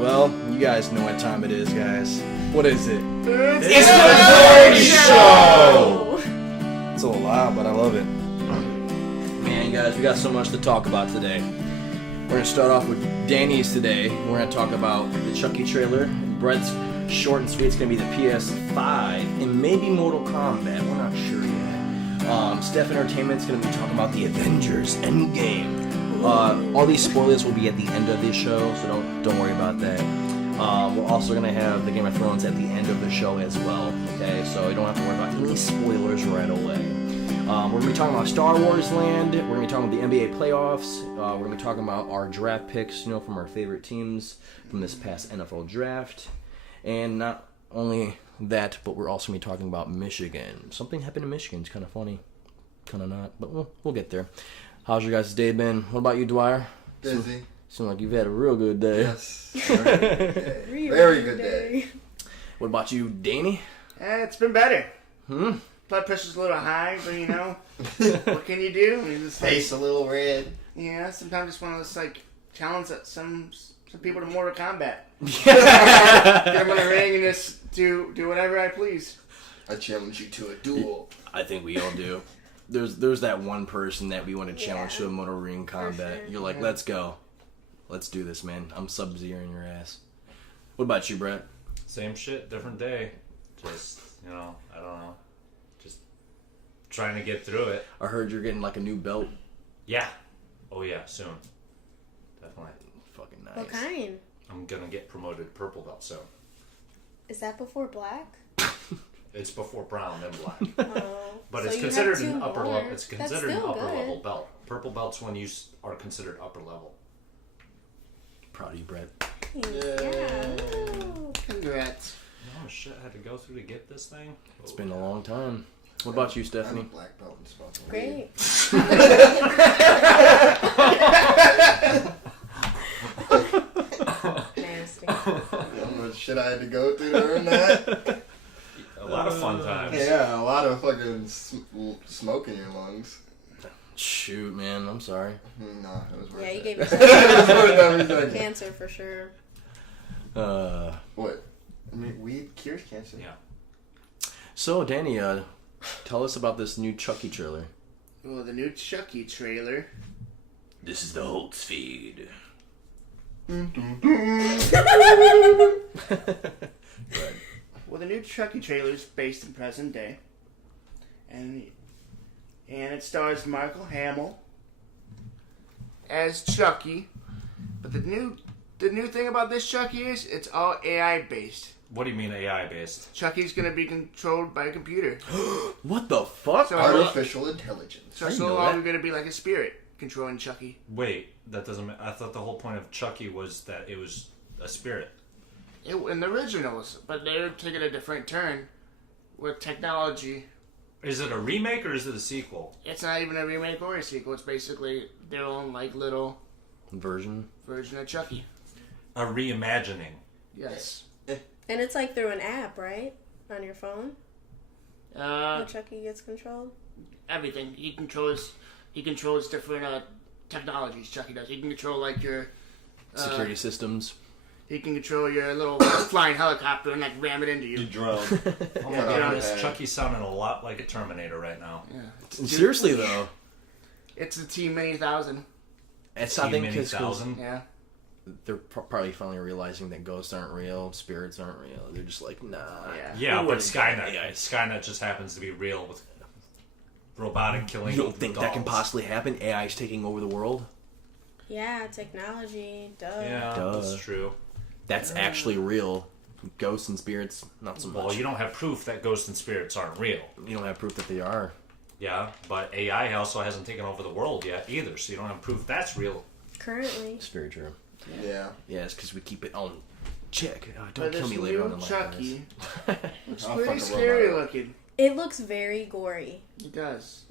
Well, you guys know what time it is, guys. What is it? It's the Party Show! It's a little loud, but I love it. Man, guys, we got so much to talk about today. We're going to start off with Danny's today. We're going to talk about the Chucky trailer. Brett's short and sweet. It's going to be the PS5 and maybe Mortal Kombat. We're not sure yet. Steph Entertainment's going to be talking about the Avengers Endgame. All these spoilers will be at the end of this show, so don't worry about that. We're also going to have the Game of Thrones at the end of the show as well, okay? So you don't have to worry about any spoilers right away. We're going to be talking about Star Wars Land. We're going to be talking about the NBA playoffs. We're going to be talking about our draft picks, from our favorite teams from this past NFL draft. And not only that, but we're also going to be talking about Michigan. Something happened in Michigan. It's kind of funny. Kind of not, but we'll get there. How's your guys' day been? What about you, Dwyer? Busy. Seems like you've had a real good day. Yes. Very good day. What about you, Danny? It's been better. Blood pressure's a little high, but what can you do? I mean, Face a little red. Yeah, sometimes just want to challenge some people to Mortal Kombat. Get them in the ring and just do whatever I please. I challenge you to a duel. I think we all do. There's that one person that we want to challenge to a Mortal Ring combat. Sure. You're like, let's go. Let's do this, man. I'm Sub-Zeroing your ass. What about you, Brett? Same shit, different day. Just, I don't know. Just trying to get through it. I heard you're getting like a new belt. Yeah. Oh yeah, soon. Definitely. Fucking nice. What kind? I'm gonna get promoted to purple belt soon. Is that before black? It's before brown, then black. Oh. But So it's you considered have two an upper more. level. It's That's considered an still upper good. level belt. Purple belts when you are considered upper level. Proud of you, Brett. Yeah. Congrats. Oh shit! I had to go through to get this thing. It's been a long time. What about you, I'm a Stephanie? black belt in sponsoring. Great. Nasty. How much shit I had to go through to earn that? A lot of fun times. Yeah, a lot of fucking smoke in your lungs. Shoot, man. I'm sorry. Nah, it was worth Yeah, you it. gave It was worth every second. cancer for sure. What? I mean, weed cures cancer. Yeah. So, Danny, tell us about this new Chucky trailer. Well, the new Chucky trailer. This is the Holtz feed. Right. Well, the new Chucky trailer is based in present day, and it stars Michael Hamill as Chucky. But the new thing about this Chucky is it's all AI based. What do you mean AI based? Chucky's gonna be controlled by a computer. What the fuck? So Artificial intelligence. So I it's didn't no know longer that. gonna be like a spirit controlling Chucky. Wait, that doesn't. I thought the whole point of Chucky was that it was a spirit. In the originals, but they're taking a different turn with technology. Is it a remake or is it a sequel? It's not even a remake or a sequel. It's basically their own little Version? version of Chucky. A reimagining. Yes. And it's through an app, right? On your phone? When Chucky gets controlled? Everything. He controls different technologies. Chucky does. He can control your Security systems. He can control your little flying helicopter and ram it into you. drone. Oh my Yeah, god, yeah. this Chucky's sounding a lot like a Terminator right now. Yeah. Seriously, though. It's the T-Many-1000. It's something Many because thousand. Yeah. they're probably finally realizing that ghosts aren't real, spirits aren't real. They're just like, nah. Yeah. Yeah, We but wouldn't Skynet. AI. Skynet just happens to be real with robotic killing. You don't think that can dolls. possibly happen? AI's taking over the world? Yeah, technology. Duh. Yeah, Duh. that's true. That's actually real. Ghosts and spirits, not so much. Well, you don't have proof that ghosts and spirits aren't real. You don't have proof that they are. Yeah, but AI also hasn't taken over the world yet either, so you don't have proof that's real. Currently. It's very true. Yeah. Yeah, it's because we keep it on check. But Don't kill this me later on new in life, Chucky guys. looks I'll pretty fucking scary robot. looking. It looks very gory. It does.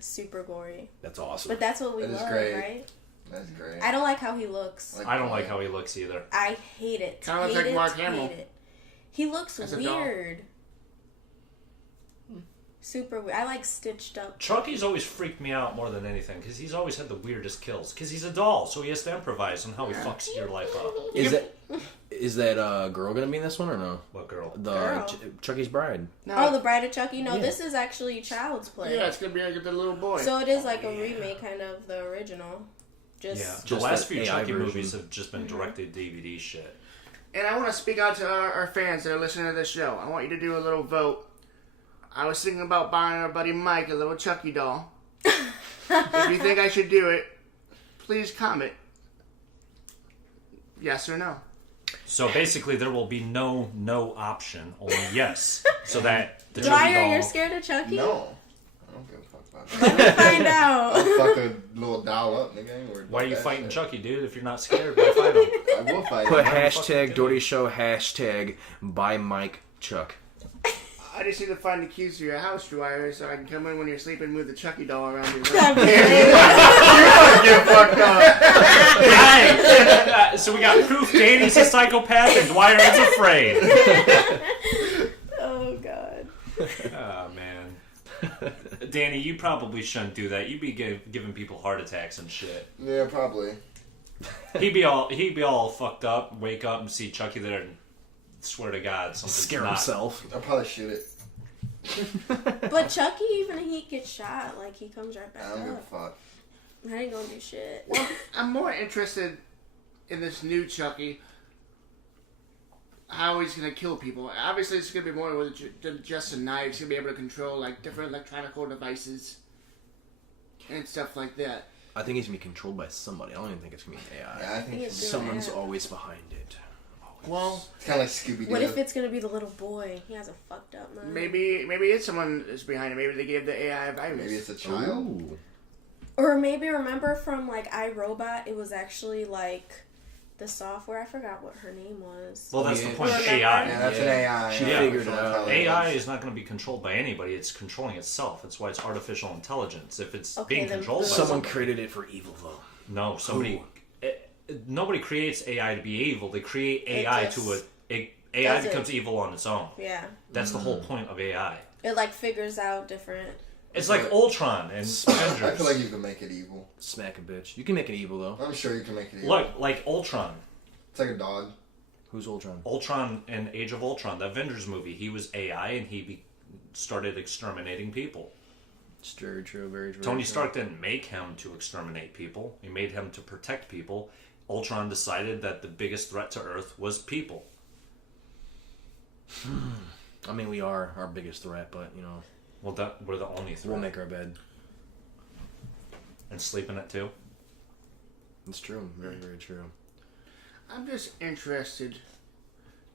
Super gory. That's awesome. But that's what we That is love, great. right? That's great. I don't like how he looks. I don't like how he looks either. I hate it. Kinda looks Hate like it, Mark hate Hamill. it. He looks As a doll. weird. Super weird. I like stitched up. Chucky's always freaked me out more than anything because he's always had the weirdest kills. Because he's a doll, so he has to improvise on how he fucks your life up. Is that girl gonna be in this one or no? What girl? Girl. Chucky's bride. No. Oh, the Bride of Chucky? No, Yeah. this is actually Child's Play. Yeah, it's gonna be like the little boy. So it is like a remake, kind of the original. Yeah, Just the last that few AI Chucky version. movies have just been directed DVD shit. And I want to speak out to our fans that are listening to this show. I want you to do a little vote. I was thinking about buying our buddy Mike a little Chucky doll. If you think I should do it, please comment. Yes or no. So basically, there will be no option, only yes. So that the Chucky Dwyer, doll. you're scared of Chucky? No. I don't give a fuck about Let that. me find out. I'll fuck a little doll up, nigga. I ain't worried Why are about you that fighting shit. Chucky, dude? If you're not scared, why fight him? I will fight Put him. hashtag Doherty Show, hashtag buy Mike Chuck. I just need to find the keys to your house, Dwyer, so I can come in when you're sleeping and move the Chucky doll around your room. I'm kidding. Get fucked up. Right. So we got proof Danny's a psychopath and Dwyer is afraid. Oh, God. Oh, man. Danny, you probably shouldn't do that. You'd be giving people heart attacks and shit. Yeah, probably. He'd be all fucked up, wake up and see Chucky there and swear to God something's Scare not. himself. I'll probably shoot it. But Chucky, even if he gets shot, like, he comes right back I don't give a up. fuck. I ain't gonna do shit. Well, I'm more interested in this new Chucky. How he's gonna kill people. Obviously, it's gonna be more with just a knife. He's gonna be able to control like different electronic devices and stuff like that. I think he's gonna be controlled by somebody. I don't even think it's gonna be AI. Yeah, I think He it's is Someone's Yeah. always behind it. Well, kind of like Scooby-Doo. What if it's gonna be the little boy? He has a fucked up mind. maybe it's someone that's behind it. Maybe they gave the AI a virus. Maybe it's a child. Ooh. Or maybe remember from like iRobot, it was actually like the software. I forgot what her name was. Well, that's Yeah. the point of Remember? AI. Yeah, that's an Yeah. AI. She yeah, figured it artificial out. intelligence. AI is not going to be controlled by anybody. It's controlling itself. That's why it's artificial intelligence. If it's Okay, being then controlled by Someone somebody. created it for evil, though. No, somebody. Nobody creates AI to be evil. They create AI just AI does it. becomes evil on its own. Yeah. That's the whole point of AI. It like figures out different. It's like Ultron and Avengers. I feel like you can make it evil. Smack a bitch. You can make it evil, though. I'm sure you can make it evil. Look, like Ultron. It's like a dog. Who's Ultron? Ultron in Age of Ultron, the Avengers movie, he was AI and he started exterminating people. It's very true, very true. Tony Stark didn't make him to exterminate people. He made him to protect people. Ultron decided that the biggest threat to Earth was people. I mean, we are our biggest threat, but, you know, Well, we're the only threat. we'll make our bed. And sleep in it too. It's true. Very, very true. I'm just interested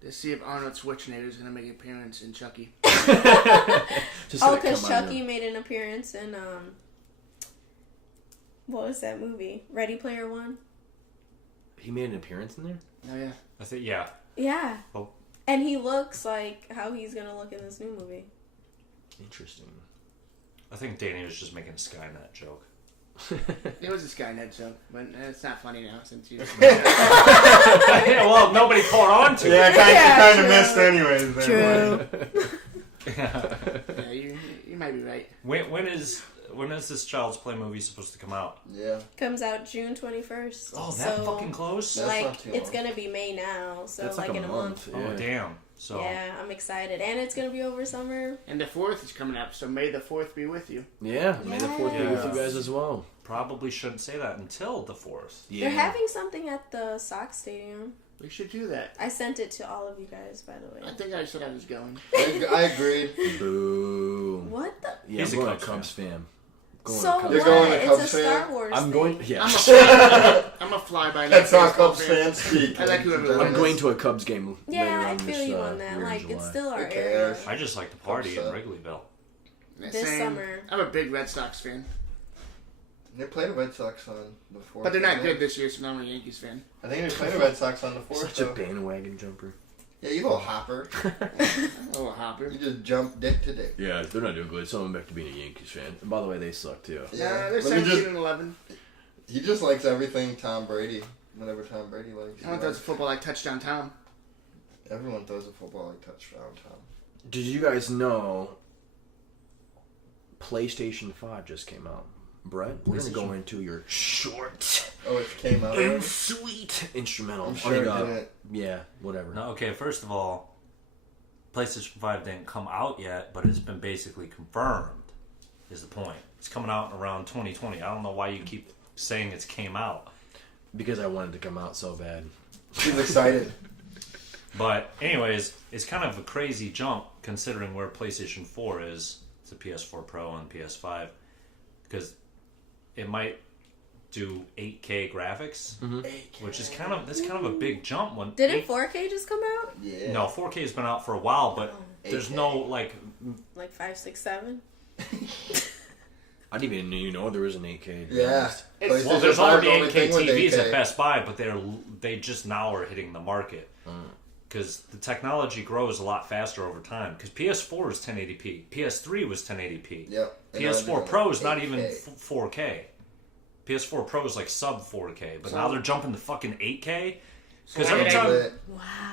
to see if Arnold Schwarzenegger is going to make an appearance in Chucky. Just Oh, let it because come out Chucky now. made an appearance in what was that movie? Ready Player One. He made an appearance in there? Oh yeah. I think, yeah. Yeah. Oh. And he looks like how he's gonna look in this new movie. Interesting. I think Danny was just making a Skynet joke. It was a Skynet joke, but it's not funny now since you. Yeah, well, nobody caught on to Yeah, it. kind of true. missed anyways. There. Yeah, you might be right. When is this Child's Play movie supposed to come out? Yeah. Comes out June 21st. Oh, that so, fucking close? That's like not too it's long. gonna be May now, so That's like like in a month. Oh, damn. So Yeah, I'm excited, and it's gonna be over summer. And the 4th is coming up, so may the 4th be with you. Yeah, May the 4th be with you Yes. guys as well. probably shouldn't say that until the 4th. Yeah. They're having something at the Sox Stadium. We should do that. I sent it to all of you guys, by the way. I think I said I was going. I agreed. Boo. What the? Yeah, He's I'm a going Cubs to Cubs fan. Going So to Cubs. You're what? going to It's Cubs a fan? Star Wars I'm thing. going. Yeah. I'm a fly by night That's how baseball Cubs fan. fans speak. I like whoever I'm going to a Cubs game later Yeah, I on feel this, you on that. year in Like, it's July. still our Who area. cares? I just like to party in Upset. Wrigleyville. This Same. summer. I'm a big Red Sox fan. They played the Red Sox on the 4th. But they're not good this year, so now I'm a Yankees fan. I think they played the Red Sox on the 4th. Such a though. bandwagon jumper. Yeah, you little hopper. Oh, Hopper. You just jump dick to dick. Yeah, they're not doing good. So I'm back to being a Yankees fan. And by the way, they suck too. Yeah, they're Let me 17 just- and 11. He just likes everything Tom Brady. Whatever Tom Brady likes. I want those football like touchdown Tom. Everyone throws a football like touchdown Tom. Did you guys know PlayStation 5 just came out. Brett, we're going to go into your short Oh, it came out. and sweet instrumental. I'm sure it didn't. Yeah, whatever. No, okay, first of all, PlayStation 5 didn't come out yet, but it's been basically confirmed, is the point. It's coming out around 2020. I don't know why you keep saying it's came out. Because I wanted to come out so bad. She's excited. But anyways, it's kind of a crazy jump considering where PlayStation 4 is. It's a PS4 Pro and PS5. Because it might do 8K graphics, which is kind of a big jump. When Didn't 4K just come out? Yeah. No, 4K has been out for a while, but there's 8K. no like 5, 6, 7? I didn't even know there was an 8K. Yeah. Well, there's PlayStation 5 already the only 8K thing with TVs 8K. at Best Buy, but they just now are hitting the market because the technology grows a lot faster over time. Because PS4 is 1080p, PS3 was 1080p, Yep. And now they're PS4 doing Pro is not 8K. even 4K. PS4 Pro is like sub 4K, but now they're jumping to fucking 8K. Because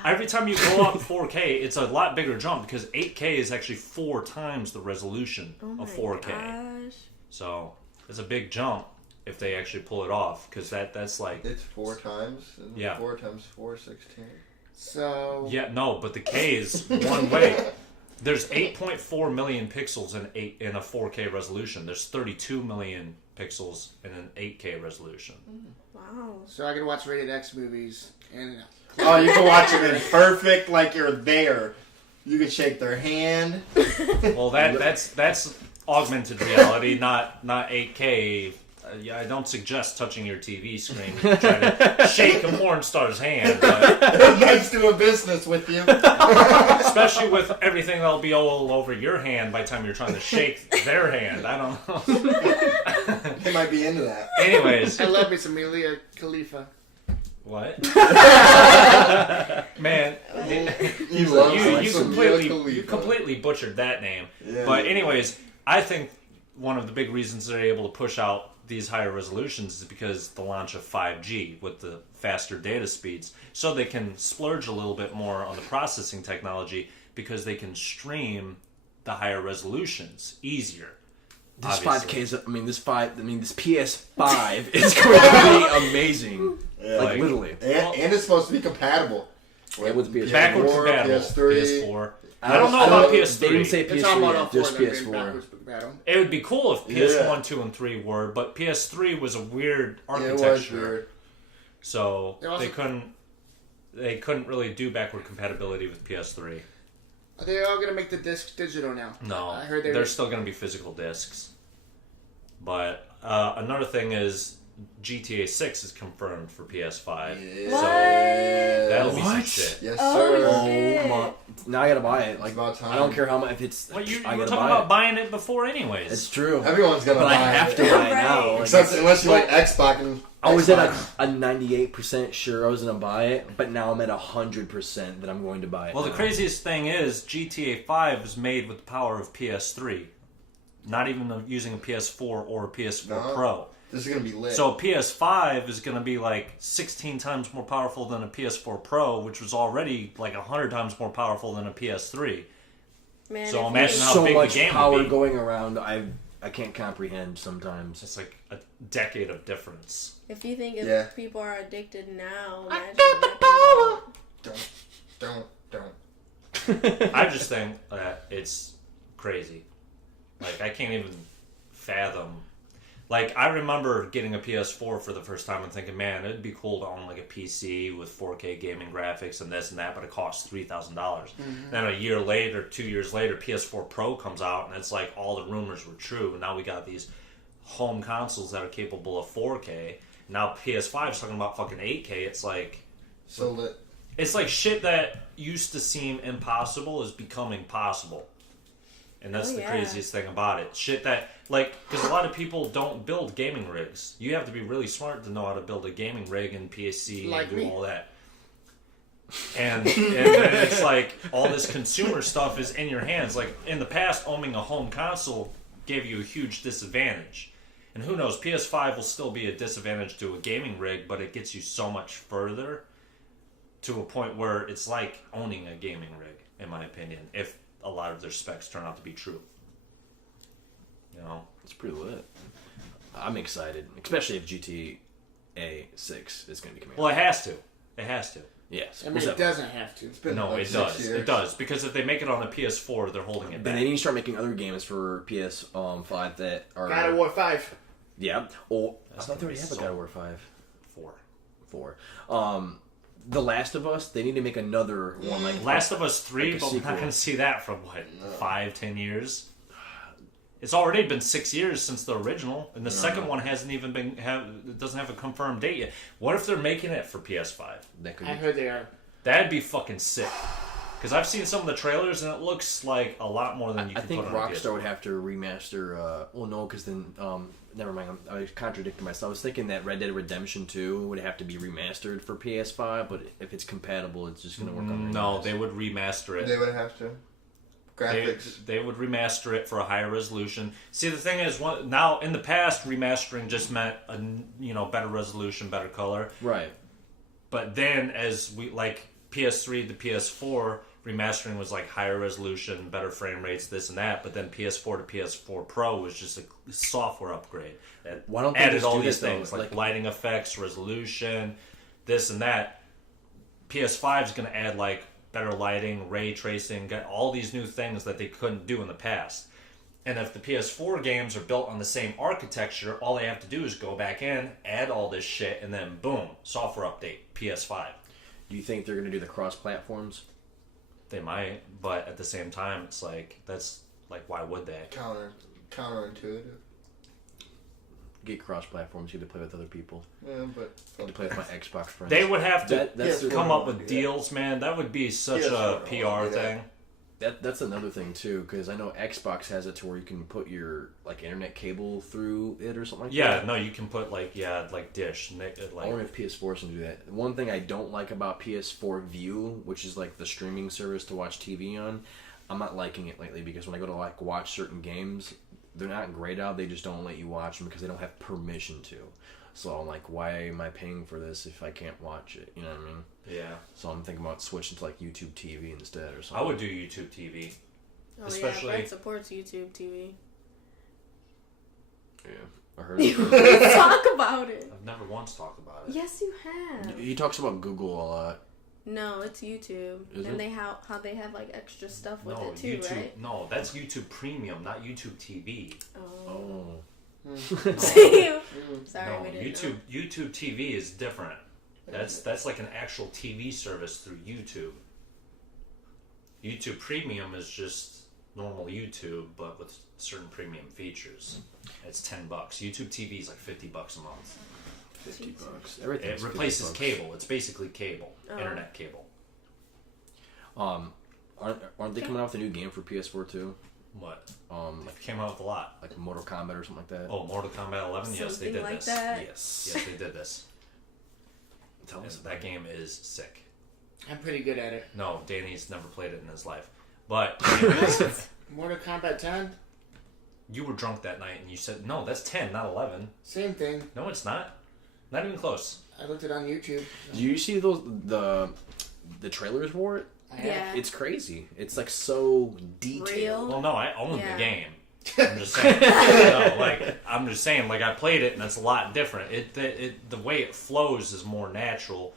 every time you go up 4K, it's a lot bigger jump because 8K is actually 4 times the resolution of 4K. Gosh. So it's a big jump if they actually pull it off because that's like It's 4 times. And Yeah. 4 times 4, 16. So yeah no, but the K is one way. There's 8.4 million pixels in a 4K resolution. There's 32 million pixels in an 8K resolution. Wow. I can watch rated X movies and Oh, you can watch it in perfect, like you're there. You can shake their hand. Well, that's augmented reality, not 8K. Yeah, I don't suggest touching your TV screen to try to shake a porn star's hand, but Let's do a business with you. especially with everything that'll be all over your hand by the time you're trying to shake their hand. I don't know. They might be into that. Anyways, I love me some Emilia Khalifa. what? Man, You love you some completely Mia you Khalifa. completely butchered that name. Yeah. But anyways, I think one of the big reasons they're able to push out these higher resolutions is because the launch of 5G with the faster data speeds, so they can splurge a little bit more on the processing technology because they can stream the higher resolutions easier. This obviously. 5K is, this PS5 is going to be amazing. Yeah. Like, literally. And it's supposed to be compatible. with PS4. Backwards PS4, compatible. PS3. PS4. I don't know about PS3. They didn't say It's all about all PS3, four just of them being PS4. backwards battle. It would be cool if PS1, Yeah. 2, and 3 were, but PS3 was a weird Yeah, it architecture. was weird. So They also- they couldn't really do backward compatibility with PS3. Are they all gonna make the discs digital now? No, I heard there's still going to be physical discs. But another thing is GTA 6 is confirmed for PS5. Yeah. What? That'll be some What? shit. Yes, Oh, sir. shit. Oh my! Now I gotta buy it. Like, about time. I don't care how much. If it's, Well, you I were gotta talking buy about it. buying it before anyways. It's true, Everyone's gonna but buy I have it. to buy it Right. now. Like, Except unless you like Xbox and I was at Xbox. a 98% sure I was gonna buy it, but now I'm at 100% that I'm going to buy it. Well, the now. craziest thing is GTA 5 is made with the power of PS3. Not even using a PS4 or a PS4 No. Pro. This is gonna be lit. So a PS5 is going to be like 16 times more powerful than a PS4 Pro, which was already like 100 times more powerful than a PS3. Man, So if imagine you- how so big the much game would power be. going around. I can't comprehend sometimes. It's like a decade of difference. If you think if Yeah. people are addicted now, imagine when that don't. I just think that it's crazy. Like, I can't even fathom. Like, I remember getting a PS4 for the first time and thinking, man, it'd be cool to own like a PC with 4K gaming graphics and this and that, but it costs $3,000. Then a year later, 2 years later, PS4 Pro comes out and it's like all the rumors were true. And now we got these home consoles that are capable of 4K. Now PS5 is talking about fucking 8K. It's like So lit. it's like shit that used to seem impossible is becoming possible. And that's Oh, the yeah. craziest thing about it. Shit that, like, because a lot of people don't build gaming rigs. You have to be really smart to know how to build a gaming rig and PC Like and do me. all that. And then it's like all this consumer stuff is in your hands. Like, in the past, owning a home console gave you a huge disadvantage. And who knows, PS5 will still be a disadvantage to a gaming rig, but it gets you so much further to a point where it's like owning a gaming rig, in my opinion, if a lot of their specs turn out to be true. You know, It's pretty lit. I'm excited, especially if GTA 6 is going to be coming well, out. it has to. It has to. Yes. I mean, it doesn't have to. It's been No, like it 6 does. years. It does because if they make it on a PS4, they're holding it But back. they need to start making other games for PS5 that are... God of War 5. Yeah. Oh, I That's thought they gonna already be have a so- God of War 5. 4. 4. The Last of Us, they need to make another one like... Last of Us 3, like a but we're not sequel. going to see that for what 5-10 years. It's already been 6 years since the original, and the second one hasn't even been it doesn't have a confirmed date yet. What if they're making it for PS5? That could I be... heard they are. That'd be fucking sick. Because I've seen some of the trailers, and it looks like a lot more than you I can think put on a Rockstar PS4. would have to remaster... well, no, because then... never mind, I was contradicting myself. I was thinking that Red Dead Redemption 2 would have to be remastered for PS5, but if it's compatible, it's just going to work on No, they would remaster it. They would have to. Graphics. They would remaster it for a higher resolution. See, the thing is, now in the past, remastering just meant a better resolution, better color. Right. But then, as we like PS3 to PS4, remastering was like higher resolution, better frame rates, this and that. But then PS4 to PS4 Pro was just a software upgrade that Why don't they added just all do these that, though? things like Like- lighting effects, resolution, this and that. PS5 is going to add like better lighting, ray tracing, got all these new things that they couldn't do in the past. And if the PS4 games are built on the same architecture, all they have to do is go back in, add all this shit, and then boom, software update, PS5. Do you think they're going to do the cross-platforms? They might, but at the same time, it's like, that's like, why would they? Counterintuitive. Get cross-platforms, you get to play with other people. Yeah, but Get to play with my Xbox friends. They would have to That's PS4 come up would with do that. deals, man. That would be such a PS4 would PR do that. thing. That's another thing too, because I know Xbox has it to where you can put your like internet cable through it or something like Yeah, that. no, you can put like Dish, I like wonder if PS4 can do that. One thing I don't like about PS4 View, which is like the streaming service to watch TV on, I'm not liking it lately because when I go to like watch certain games, they're not grayed out. They just don't let you watch them because they don't have permission to. So I'm like, why am I paying for this if I can't watch it? You know what I mean? yeah. So I'm thinking about switching to like YouTube TV instead or I something. would do YouTube TV. Oh Especially- yeah, Brett supports YouTube TV. Yeah, I heard it. Let's talk about it. I've never once talked about it. Yes, you have. He talks about Google a lot. No, it's YouTube, Is and it? they how they have like extra stuff with No, it too, YouTube. right? No, that's YouTube Premium, not YouTube TV. Oh. Oh. Sorry, No, we didn't YouTube know. YouTube TV is different. That's like an actual TV service through YouTube. YouTube Premium is just normal YouTube, but with certain premium features. It's $10. YouTube TV is like $50 a month. $50. Everything's It replaces $50. cable. It's basically cable, Oh. internet cable. Aren't they coming out with a new game for PS4 too? What? Like It came out with a lot. Mortal Kombat or something like that. Oh, Mortal Kombat 11. Yes, they Something did like this. that. Yes. Yes, they did this. Tell us That game is sick. I'm pretty good at it. No, Danny's never played it in his life. But Mortal Kombat 10? you were drunk that night and you said, no, that's 10, not 11. Same thing. No, it's not. Not even close. I looked it on YouTube. Do you see those the trailers for it? I have. Yeah. It's crazy. It's like so detailed. Real? Well, no, I own Yeah. the game. I'm just saying. No, I'm just saying, I played it and it's a lot different. The way it flows is more natural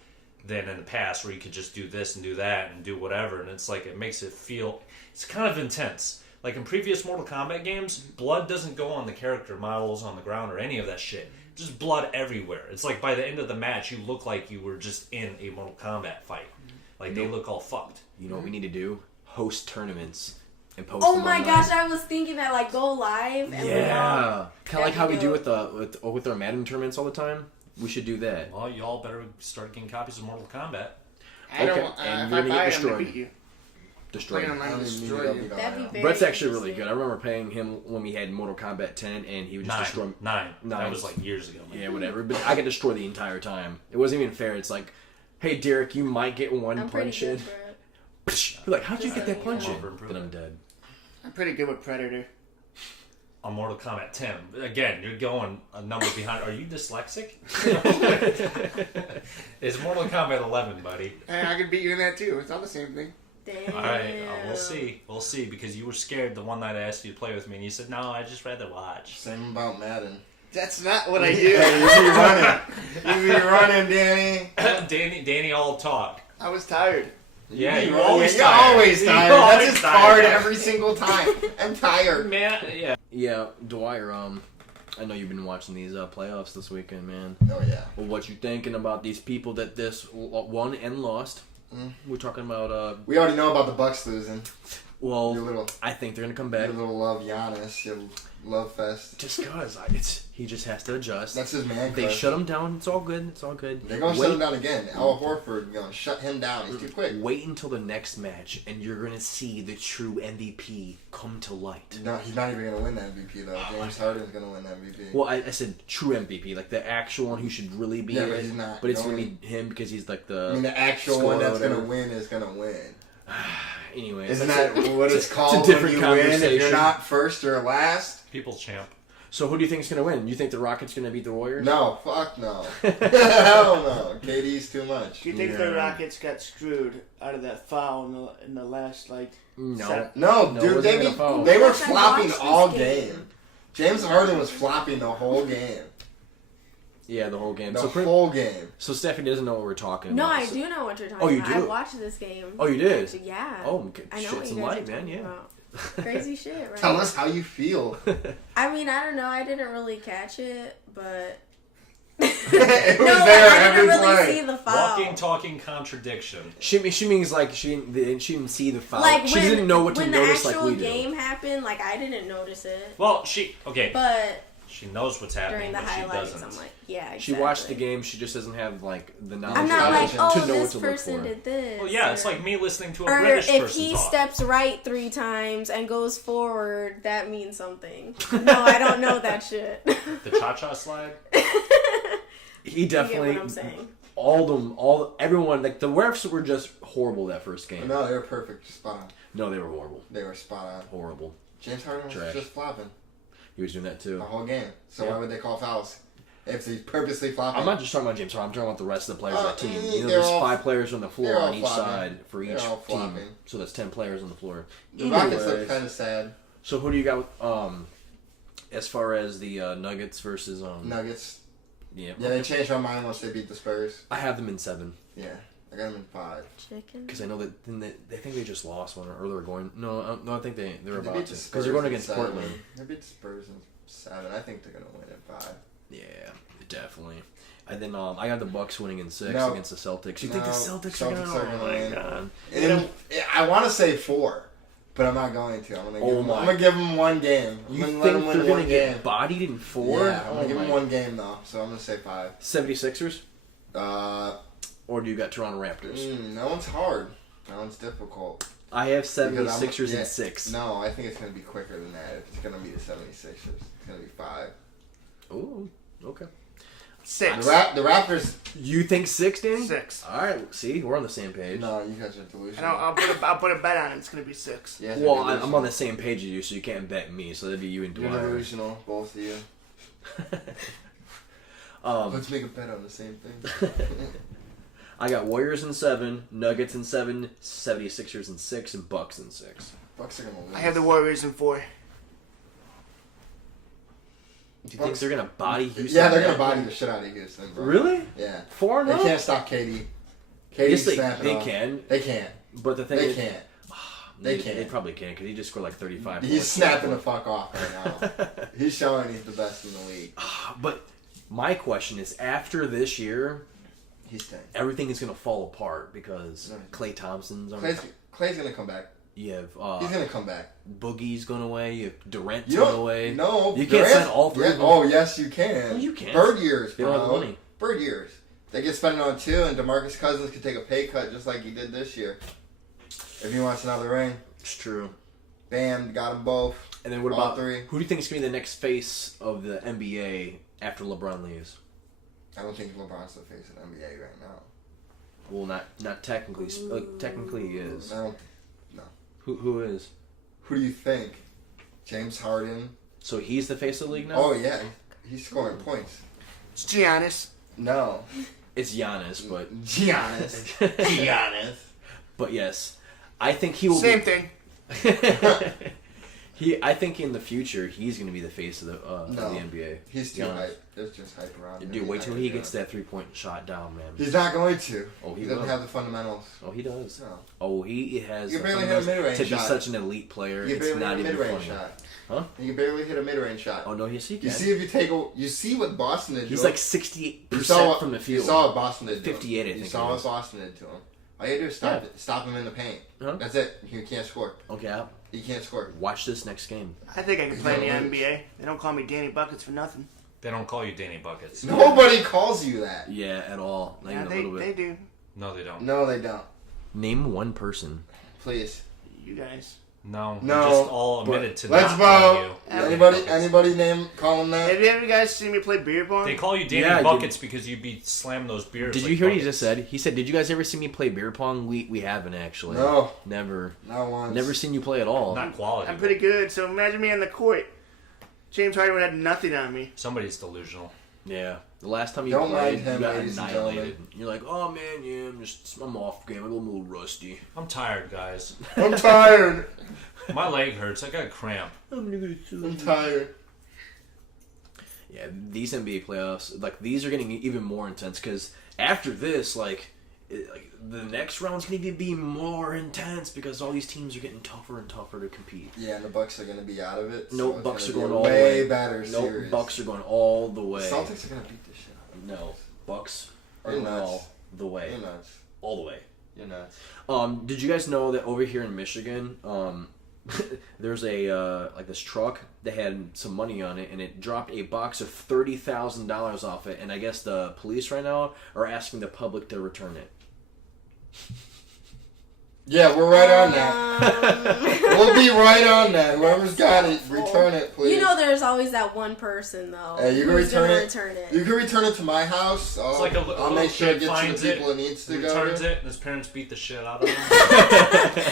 than in the past where you could just do this and do that and do whatever. And it's like, it makes it feel, it's kind of intense. Like in previous Mortal Kombat games, blood doesn't go on the character models on the ground or any of that shit. Just blood everywhere. It's like by the end of the match, you look like you were just in a Mortal Kombat fight. Like they look all fucked. You know what we need to do? Host tournaments and post Oh them my online. gosh, I was thinking that like go live and we all Yeah. Kind of like how we do That'd with our Madden tournaments all the time. We should do that. Well, y'all better start getting copies of Mortal Kombat. I don't. Okay, and If you're I gonna buy get it, I'm gonna destroyed. beat you. Destroy. Playing online I to don't even need destroy to you. go That'd be down. very Brett's actually really interesting. good. I remember paying him when we had Mortal Kombat 10, and he would just destroy me. Nine. That Nine. was like years ago, man. Yeah, whatever. But I could destroy the entire time. It wasn't even fair. It's like, hey, Derek, you might get one I'm pretty punch in. good, Brett. You're like, how'd you Just get that letting you punch know. in? Over Then I'm dead. I'm pretty good with Predator. On Mortal Kombat 10. Again, you're going a number behind. Are you dyslexic? It's Mortal Kombat 11, buddy. And I can beat you in that too. It's all the same thing. Damn. All right, we'll see. We'll see, because you were scared the one night I asked you to play with me, and you said, no, I just rather watch. Same about Madden. That's not what I do. You be running, Danny. Danny all talk. I was tired. Yeah, You're you're always You're tired. always You're tired. always That's his tired. card every single time. I'm tired. Man, yeah. Yeah, Dwyer. I know you've been watching these playoffs this weekend, man. Oh, yeah. Well, what you thinking about these people that this won and lost? We're talking about. We already know about the Bucks losing. Well, Your little, I think they're gonna come your back. little love Giannis, your love fest. Just cause he just has to adjust. That's his man They crush. shut him down. It's all good. It's all good. They're going to shut him down again. Al Horford going to shut him down. He's too quick. Wait until the next match, and you're gonna see the true MVP come to light. No, he's not even going to win the MVP, though. James Harden's going to win the MVP. Well, I said true MVP, like the actual one who should really be Yeah, it. but he's not. But it's No gonna one- be him because he's like the. I mean, the actual scorer one that's or going to whatever. win is going to win. Anyway, Isn't that what it's called it's a different when you win if conversation. you're not first or last? People's champ. So who do you think is gonna win? You think the Rockets gonna beat the Warriors? No, fuck no. Hell no. KD's too much. Do you think Yeah. the Rockets got screwed out of that foul in the last, like... No. No, No, dude, wasn't they gonna foul. were Yes, I flopping watched all this game. game. James Harden was flopping the whole game. Yeah, the whole game. The So, whole game. so Stephanie doesn't know what we're talking No, about. I so- do know what you're talking Oh, you about. I do? watched this game. Oh, you did? Actually, yeah. Oh, okay. I know Shit, what some you guys light, are man. talking Yeah. about. Crazy shit, right? Tell us how you feel. I mean, I don't know. I didn't really catch it, but... It was no, there I every didn't really play. see the foul. Walking, talking contradiction. She means like she didn't see the foul. Like she when, didn't know what to when notice the like actual we do. game happened, like I didn't notice it. Well, But she knows what's happening, during the but she highlights, doesn't. I'm like, yeah, exactly. She watched the game. She just doesn't have like the knowledge. I'm not like, to oh, know what this to look person for. did this. Well, yeah, or, it's like me listening to a or British if person he talk. steps right 3 times and goes forward, that means something. No, I don't know that shit. The cha-cha slide. He You get definitely. what I'm saying? Everyone, like the refs were just horrible that first game. No, they were perfect. Spot on. No, they were horrible. They were spot on. Horrible. James Harden was Trash. just flopping He was doing that too. the whole game. So Yeah. why would they call fouls? If he's purposely flopping. I'm not just talking about James Harden. I'm talking about the rest of the players of that team. You know, they're there's all- 5 players on the floor they're all on each flopping. side for They're each all team. flopping. So that's 10 players on the floor. The Rockets Anyways, look kind of sad. So who do you got as far as the Nuggets versus Nuggets. Yeah. Yeah, they changed my mind once they beat the Spurs. I have them in 7 Yeah, I got them in 5. Chicken. because I know that they think they just lost one or they're going. No, I think they're They about beat to the because Spurs they're going in against 7. Portland. They beat the Spurs in 7. I think they're gonna win in 5. Yeah, definitely. And then I got the Bucks winning in 6 No. against the Celtics. You think the No, Celtics are Celtics gonna? are gonna Oh my win. god! And I want to say 4, but I'm not going to. I'm gonna give them one game. I'm You gonna let think them they're win gonna one get game. bodied in 4? Yeah, I'm gonna give them one game though. So I'm gonna say 5. 76ers, or do you got Toronto Raptors? That one's hard. That one's difficult. I have Because I'm- 76ers yeah, in 6. No, I think it's gonna be quicker than that. If it's gonna be the 76ers, it's gonna be 5. Ooh, okay. 6. The Raptors. You think 6, Danny? 6. All right. See, we're on the same page. No, you guys are And delusional. I'll put a bet on it. It's gonna be 6. You guys are Well, I'm delusional. on the same page as you, so you can't bet me. So that'd be you and You're Dwyer. delusional, both of you. Let's make a bet on the same thing. I got Warriors in 7, Nuggets in 7, 76ers in 6, and Bucks in 6. Bucks are gonna win. I have the Warriors in 4. Do you think Bucks- they're gonna body Houston? Yeah, they're gonna body the shit out of Houston, bro. Really? Yeah. 4 They 0? can't stop KD. Yes, KD's snapping they off. can. They can't. But the thing They is, can't. they can't. probably can because he just scored like 35. He's points. snapping the fuck off right now. He's showing he's the best in the league. But my question is, after this year, He's staying. everything is gonna fall apart because Right. Klay Thompson's on. Clay's gonna come back. You have He's gonna come back. Boogie's going away. You have Durant's You going don't. away. No, You can't Durant- sign all 3 yeah, of them. Oh yes, you can. No, you can't. Bird years, They bro. don't have the money. Bird years. They get spent on 2, and DeMarcus Cousins could take a pay cut just like he did this year. If he wants another ring, It's true. bam, got them both. And then what All about 3. who do you think is gonna be the next face of the NBA after LeBron leaves? I don't think LeBron's the face of the NBA right now. Well, not technically. Technically, he is. I don't. Who is? Who do you think? James Harden. So he's the face of the league now. Oh yeah, he's scoring points. It's Giannis. No, It's Giannis, but Giannis. Giannis. but yes, I think he will. Same thing. I think in the future he's going to be the face of the NBA. He's too hype. There's just hype around him. Dude, wait till he gets that 3-point shot down, man. He's not going to. Oh, he doesn't have the fundamentals. Oh, he does. No. Oh, he has. You barely hit a mid-range to shot. be such an elite player. You It's barely not hit a even mid-range funny. shot. Huh? You can barely hit a mid-range shot. Oh no, yes he can. You see if you take a, you see what Boston did to He's him. like 68% from the field. You saw what Boston did to him. 58, I think. You saw what Boston did to him. All you gotta do is stop him in the paint. Huh? That's it. He can't score. Okay, He can't score. watch this next game. I think I can He's play in the gonna lose. NBA. They don't call me Danny Buckets for nothing. They don't call you Danny Buckets. Nobody calls you that. Yeah, at all. Not Yeah, even a little they bit. do. No, they don't. No, they don't. Name one person. Please. You guys. No, No, we just all admitted to let's not calling vote. you. Anybody call him that? Have you ever guys seen me play beer pong? They call you Danny Yeah, Buckets because you be slam those beers. Did like you hear what he buckets. just said? He said, "Did you guys ever see me play beer pong?" We haven't actually. No. Never. Not once. Never seen you play at all. Not quality. I'm pretty good, so imagine me on the court. James Harden would have nothing on me. Somebody's delusional. Yeah. The last time you Don't played, mind him, you got ladies and annihilated. You're like, oh man, yeah, I'm off game. I'm a little rusty. I'm tired, guys. I'm tired. My leg hurts. I got a cramp. I'm tired. Yeah, these NBA playoffs, like these are getting even more intense because after this, like the next round's gonna even be more intense because all these teams are getting tougher and tougher to compete. Yeah, and the Bucks are going to be out of it. No, it's Bucks are gonna going be all a the way way. better No, series. Bucks are going all the way. Celtics are going to beat this shit out of them. No, Bucks are You're going nuts. all the way. You're nuts. All the way. You're nuts. Did you guys know that over here in Michigan, there's a like this truck that had some money on it, and it dropped a box of $30,000 off it, and I guess the police right now are asking the public to return it. Yeah, we're right on that. We'll be right on that. Whoever's got it, return it, please. You know, there's always that one person though. Hey, you can who's return gonna it. return it. You can return it to my house. It's like a I'll little make sure it kid gets to finds the it, people it needs to go returns to. it, and his parents beat the shit out of him.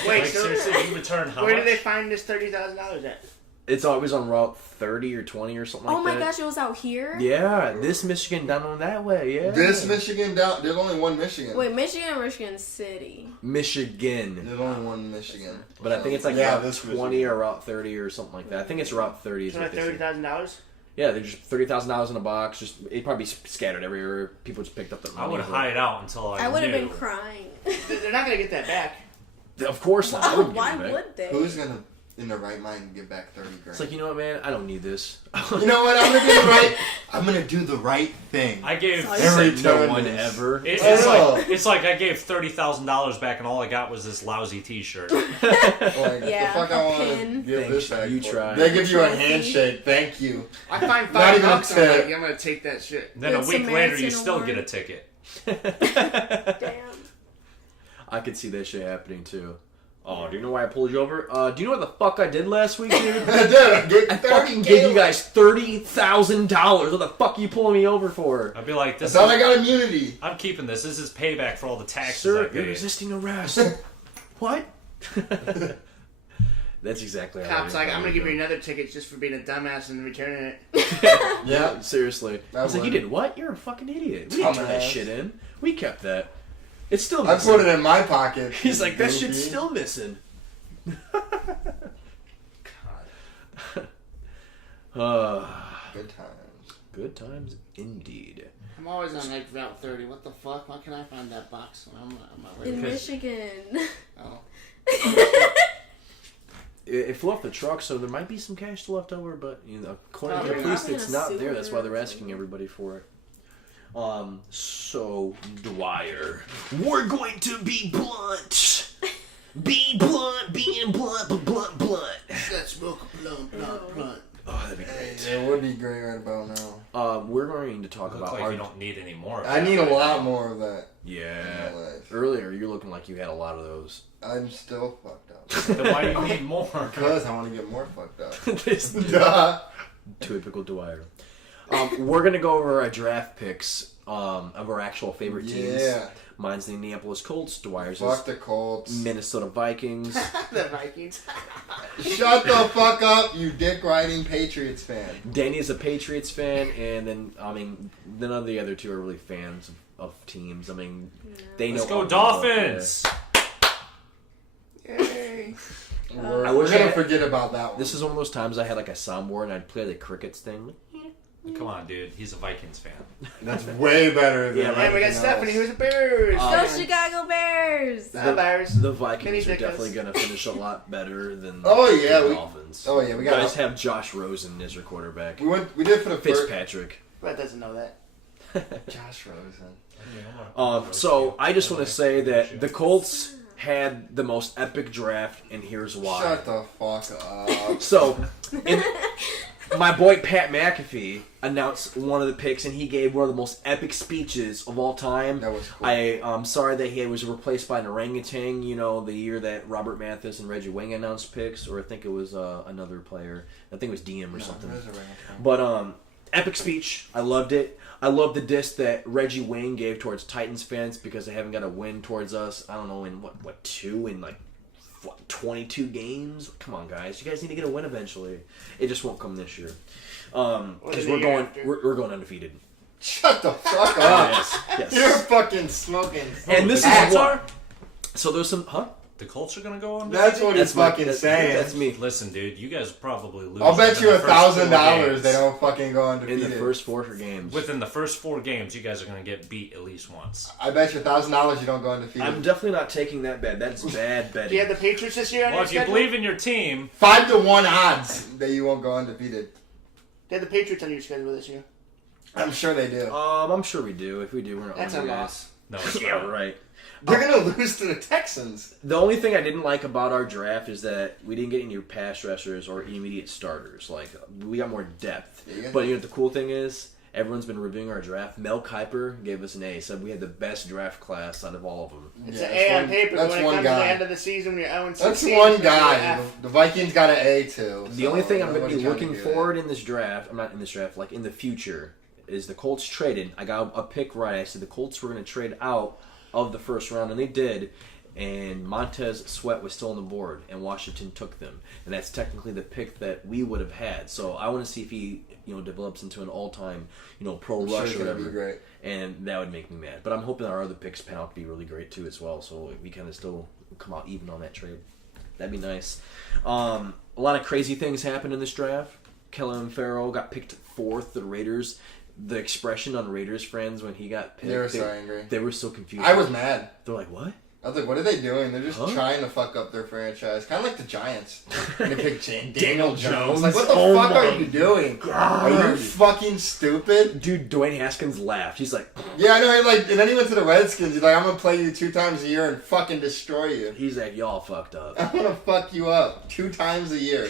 Wait, Like, so seriously, you return how where much? did they find this $30,000 at? It's always on Route 30 or 20 or something like Oh that. my gosh, it was out here? Yeah, this Michigan down on that way, yeah. This Michigan down. There's only one Michigan. Wait, Michigan or Michigan City? Michigan. There's only one Michigan. But I think it's like Yeah, Route this 20 Michigan. or Route 30 or something like that. I think it's Route 30 is So what like they said. $30,000? Yeah, they're just $30,000 in a box. Just it probably scattered everywhere. People just picked up the money. I would hide out until I I would have knew. been crying. They're not going to get that back. Of course not. I Oh, wouldn't give why it back. would they? Who's gonna, in their right mind, give back 30 grand? It's like, you know what, man? I don't need this. You know what? I'm gonna do the right. I'm gonna do the right thing. I gave. Sorry. Every no time one this. ever. It's like I gave $30,000 back, and all I got was this lousy T-shirt. Like, Yeah, the fuck I a want to pin. give Thanks, this back you for? tried. They give you a Trophy. handshake. Thank you. I find Not even $5, I'm a like, tip. I'm going to take that shit. Then a Good week later, you Samaritan still award. get a ticket. Damn. I could see that shit happening too. Oh, do you know why I pulled you over? Do you know what the fuck I did last week, dude? I fucking gave you guys $30,000. What the fuck are you pulling me over for? I'd be like, I "This thought is, I got immunity. I'm keeping this. This is payback for all the taxes Sir, I you're paid." resisting arrest. What? That's exactly how Cop's like, I'm going to give you another ticket just for being a dumbass and returning it. Yeah. Seriously. I was like, you would. did what? You're a fucking idiot. We didn't turn that Dumbass. shit in. We kept that. It's still I missing. put it in my pocket. He's like, that goofy. shit's still missing. Good times. Good times indeed. I'm always on like Route 30. What the fuck? Why can't I find that box when I'm not In ready? Michigan. Oh. It flew off the truck, so there might be some cash still left over, but you know, according to the Probably police, not. it's not there. That's why they're asking everybody for it. So Dwyer, we're going to be blunt. Be blunt, being blunt, but blunt. Let's smoke a blunt. Oh, that'd be great. It would be great right about now. We're going to talk Look about like our. you don't need any more. of I that need a right lot now. more of that Yeah. in my life. Earlier, you're looking like you had a lot of those. I'm still fucked up. Then why do you need more? Because I want to get more fucked up. This Duh. typical Dwyer. We're gonna go over our draft picks of our actual favorite teams. Yeah. Mine's the Indianapolis Colts. Dwyer's Fuck is the Colts. Minnesota Vikings. The Vikings. Shut the fuck up, you dick riding Patriots fan. Danny's a Patriots fan, and then none of the other two are really fans of teams. I mean, they know. Let's go all about Dolphins! Yeah. We're I wish gonna I had- forget about that one. This is one of those times I had like a soundboard and I'd play the crickets thing. Come on, dude. He's a Vikings fan. That's way better than Yeah, And we got everything Stephanie, else. who's a Bears. Go fan. Chicago Bears! The Bears. The Mini Vikings are Dickers. definitely going to finish a lot better than Oh, yeah, the we- Dolphins. Oh yeah, we You got. guys have Josh Rosen as your quarterback. We did for the first. Fitzpatrick. Brett doesn't know that. Josh Rosen. So I just want to say that the Colts had the most epic draft, and here's why. Shut the fuck up. So, my boy Pat McAfee announced one of the picks, and he gave one of the most epic speeches of all time. That was cool. I'm sorry that he was replaced by an orangutan. You know, the year that Robert Mathis and Reggie Wing announced picks, or I think it was another player. I think it was DM or something. There's a orangutan. But epic speech. I loved it. I love the diss that Reggie Wing gave towards Titans fans because they haven't got a win towards us. I don't know in what 22 games. Come on, guys, you guys need to get a win eventually. It just won't come this year because the we're year going after? we're going undefeated. Shut the fuck up. Yes. You're fucking smoking. And this That's is what. So there's some The Colts are gonna go on. That's what he's my- fucking saying. That's me. Listen, dude, you guys probably lose. I'll bet you within the first 4 $1,000 games. they don't fucking go In undefeated. the first 4 games. Within the first 4 games, you guys are gonna get beat at least once. I bet you $1,000 you don't go undefeated. I'm definitely not taking that bet. That's bad Do you betting. have the Patriots this year on Well, your if you schedule? believe in your team, 5-1 odds that you won't go undefeated. Do you have the Patriots on your schedule this year? I'm sure they do. I'm sure we do. If we do, we're not. That's a winning, loss. no, it's Yeah, not. right. They're gonna lose to the Texans. The only thing I didn't like about our draft is that we didn't get any pass rushers or immediate starters. Like, we got more depth. Yeah. But you know what the cool thing is? Everyone's been reviewing our draft. Mel Kiper gave us an A. Said we had the best draft class out of all of them. It's Yeah, an A on paper, but that's when it one comes to the guy. end of the season, when you're 0-16. That's one it's gonna be guy. an F. The Vikings got an A too. The only thing I'm going to be nobody's looking trying to do forward in this draft, I'm not in this draft, like in the future, is the Colts traded. I got a pick right. I said the Colts were going to trade out of the first round, and they did. And Montez Sweat was still on the board, and Washington took them. And that's technically the pick that we would have had. So I want to see if he, develops into an all-time, pro I'm sure rush it's or gonna be whatever. great. And that would make me mad. But I'm hoping our other picks pan out to be really great too as well. So we kind of still come out even on that trade. That'd be nice. A lot of crazy things happened in this draft. Kellen Farrell got picked 4th. The Raiders. The expression on Raiders fans when he got picked. They were so angry. They were so confused. I was mad. They're like, what? I was like, what are they doing? They're just Huh? trying to fuck up their franchise. Kind of like the Giants. They picked Daniel Jones. Jones. Like, what the Oh fuck my are you doing? God. Are you fucking stupid? Dude, Dwayne Haskins laughed. He's like, Yeah, I know. And then he went to the Redskins. He's like, I'm gonna play you 2 times a year and fucking destroy you. y'all fucked up. I'm gonna fuck you up 2 times a year.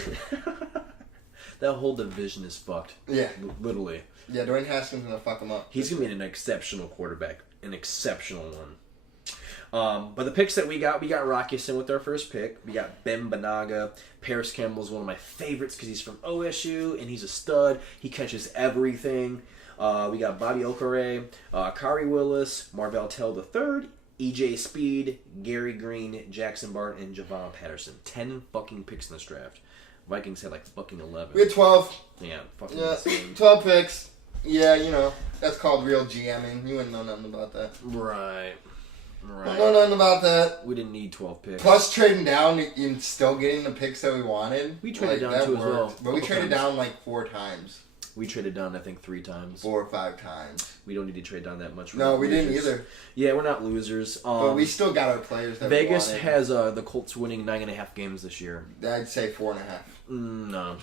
That whole division is fucked. Yeah. Literally. Yeah, Dwayne Haskins gonna fuck him up. He's going to be an exceptional quarterback. An exceptional one. But the picks that we got Rockison with our first pick. We got Ben Banaga. Paris Campbell's one of my favorites because he's from OSU and he's a stud. He catches everything. We got Bobby Okare, Kari Willis, Marvell Tell III, EJ Speed, Gary Green, Jackson Barton, and Javon Patterson. 10 fucking picks in this draft. Vikings had like fucking 11. We had 12. Yeah, fucking Yeah, insane. 12 picks. Yeah, that's called real GMing. You wouldn't know nothing about that. Right. Don't know nothing about that. We didn't need 12 picks. Plus trading down and still getting the picks that we wanted. We traded down that too as well. worked. But we Couple traded times. down like 4 times. We traded down, I think, 3 times. 4 or 5 times. We don't need to trade down that much. We're No, not we didn't losers. either. Yeah, we're not losers. But we still got our players that Vegas we wanted. has the Colts winning 9.5 games this year. I'd say 4.5. No.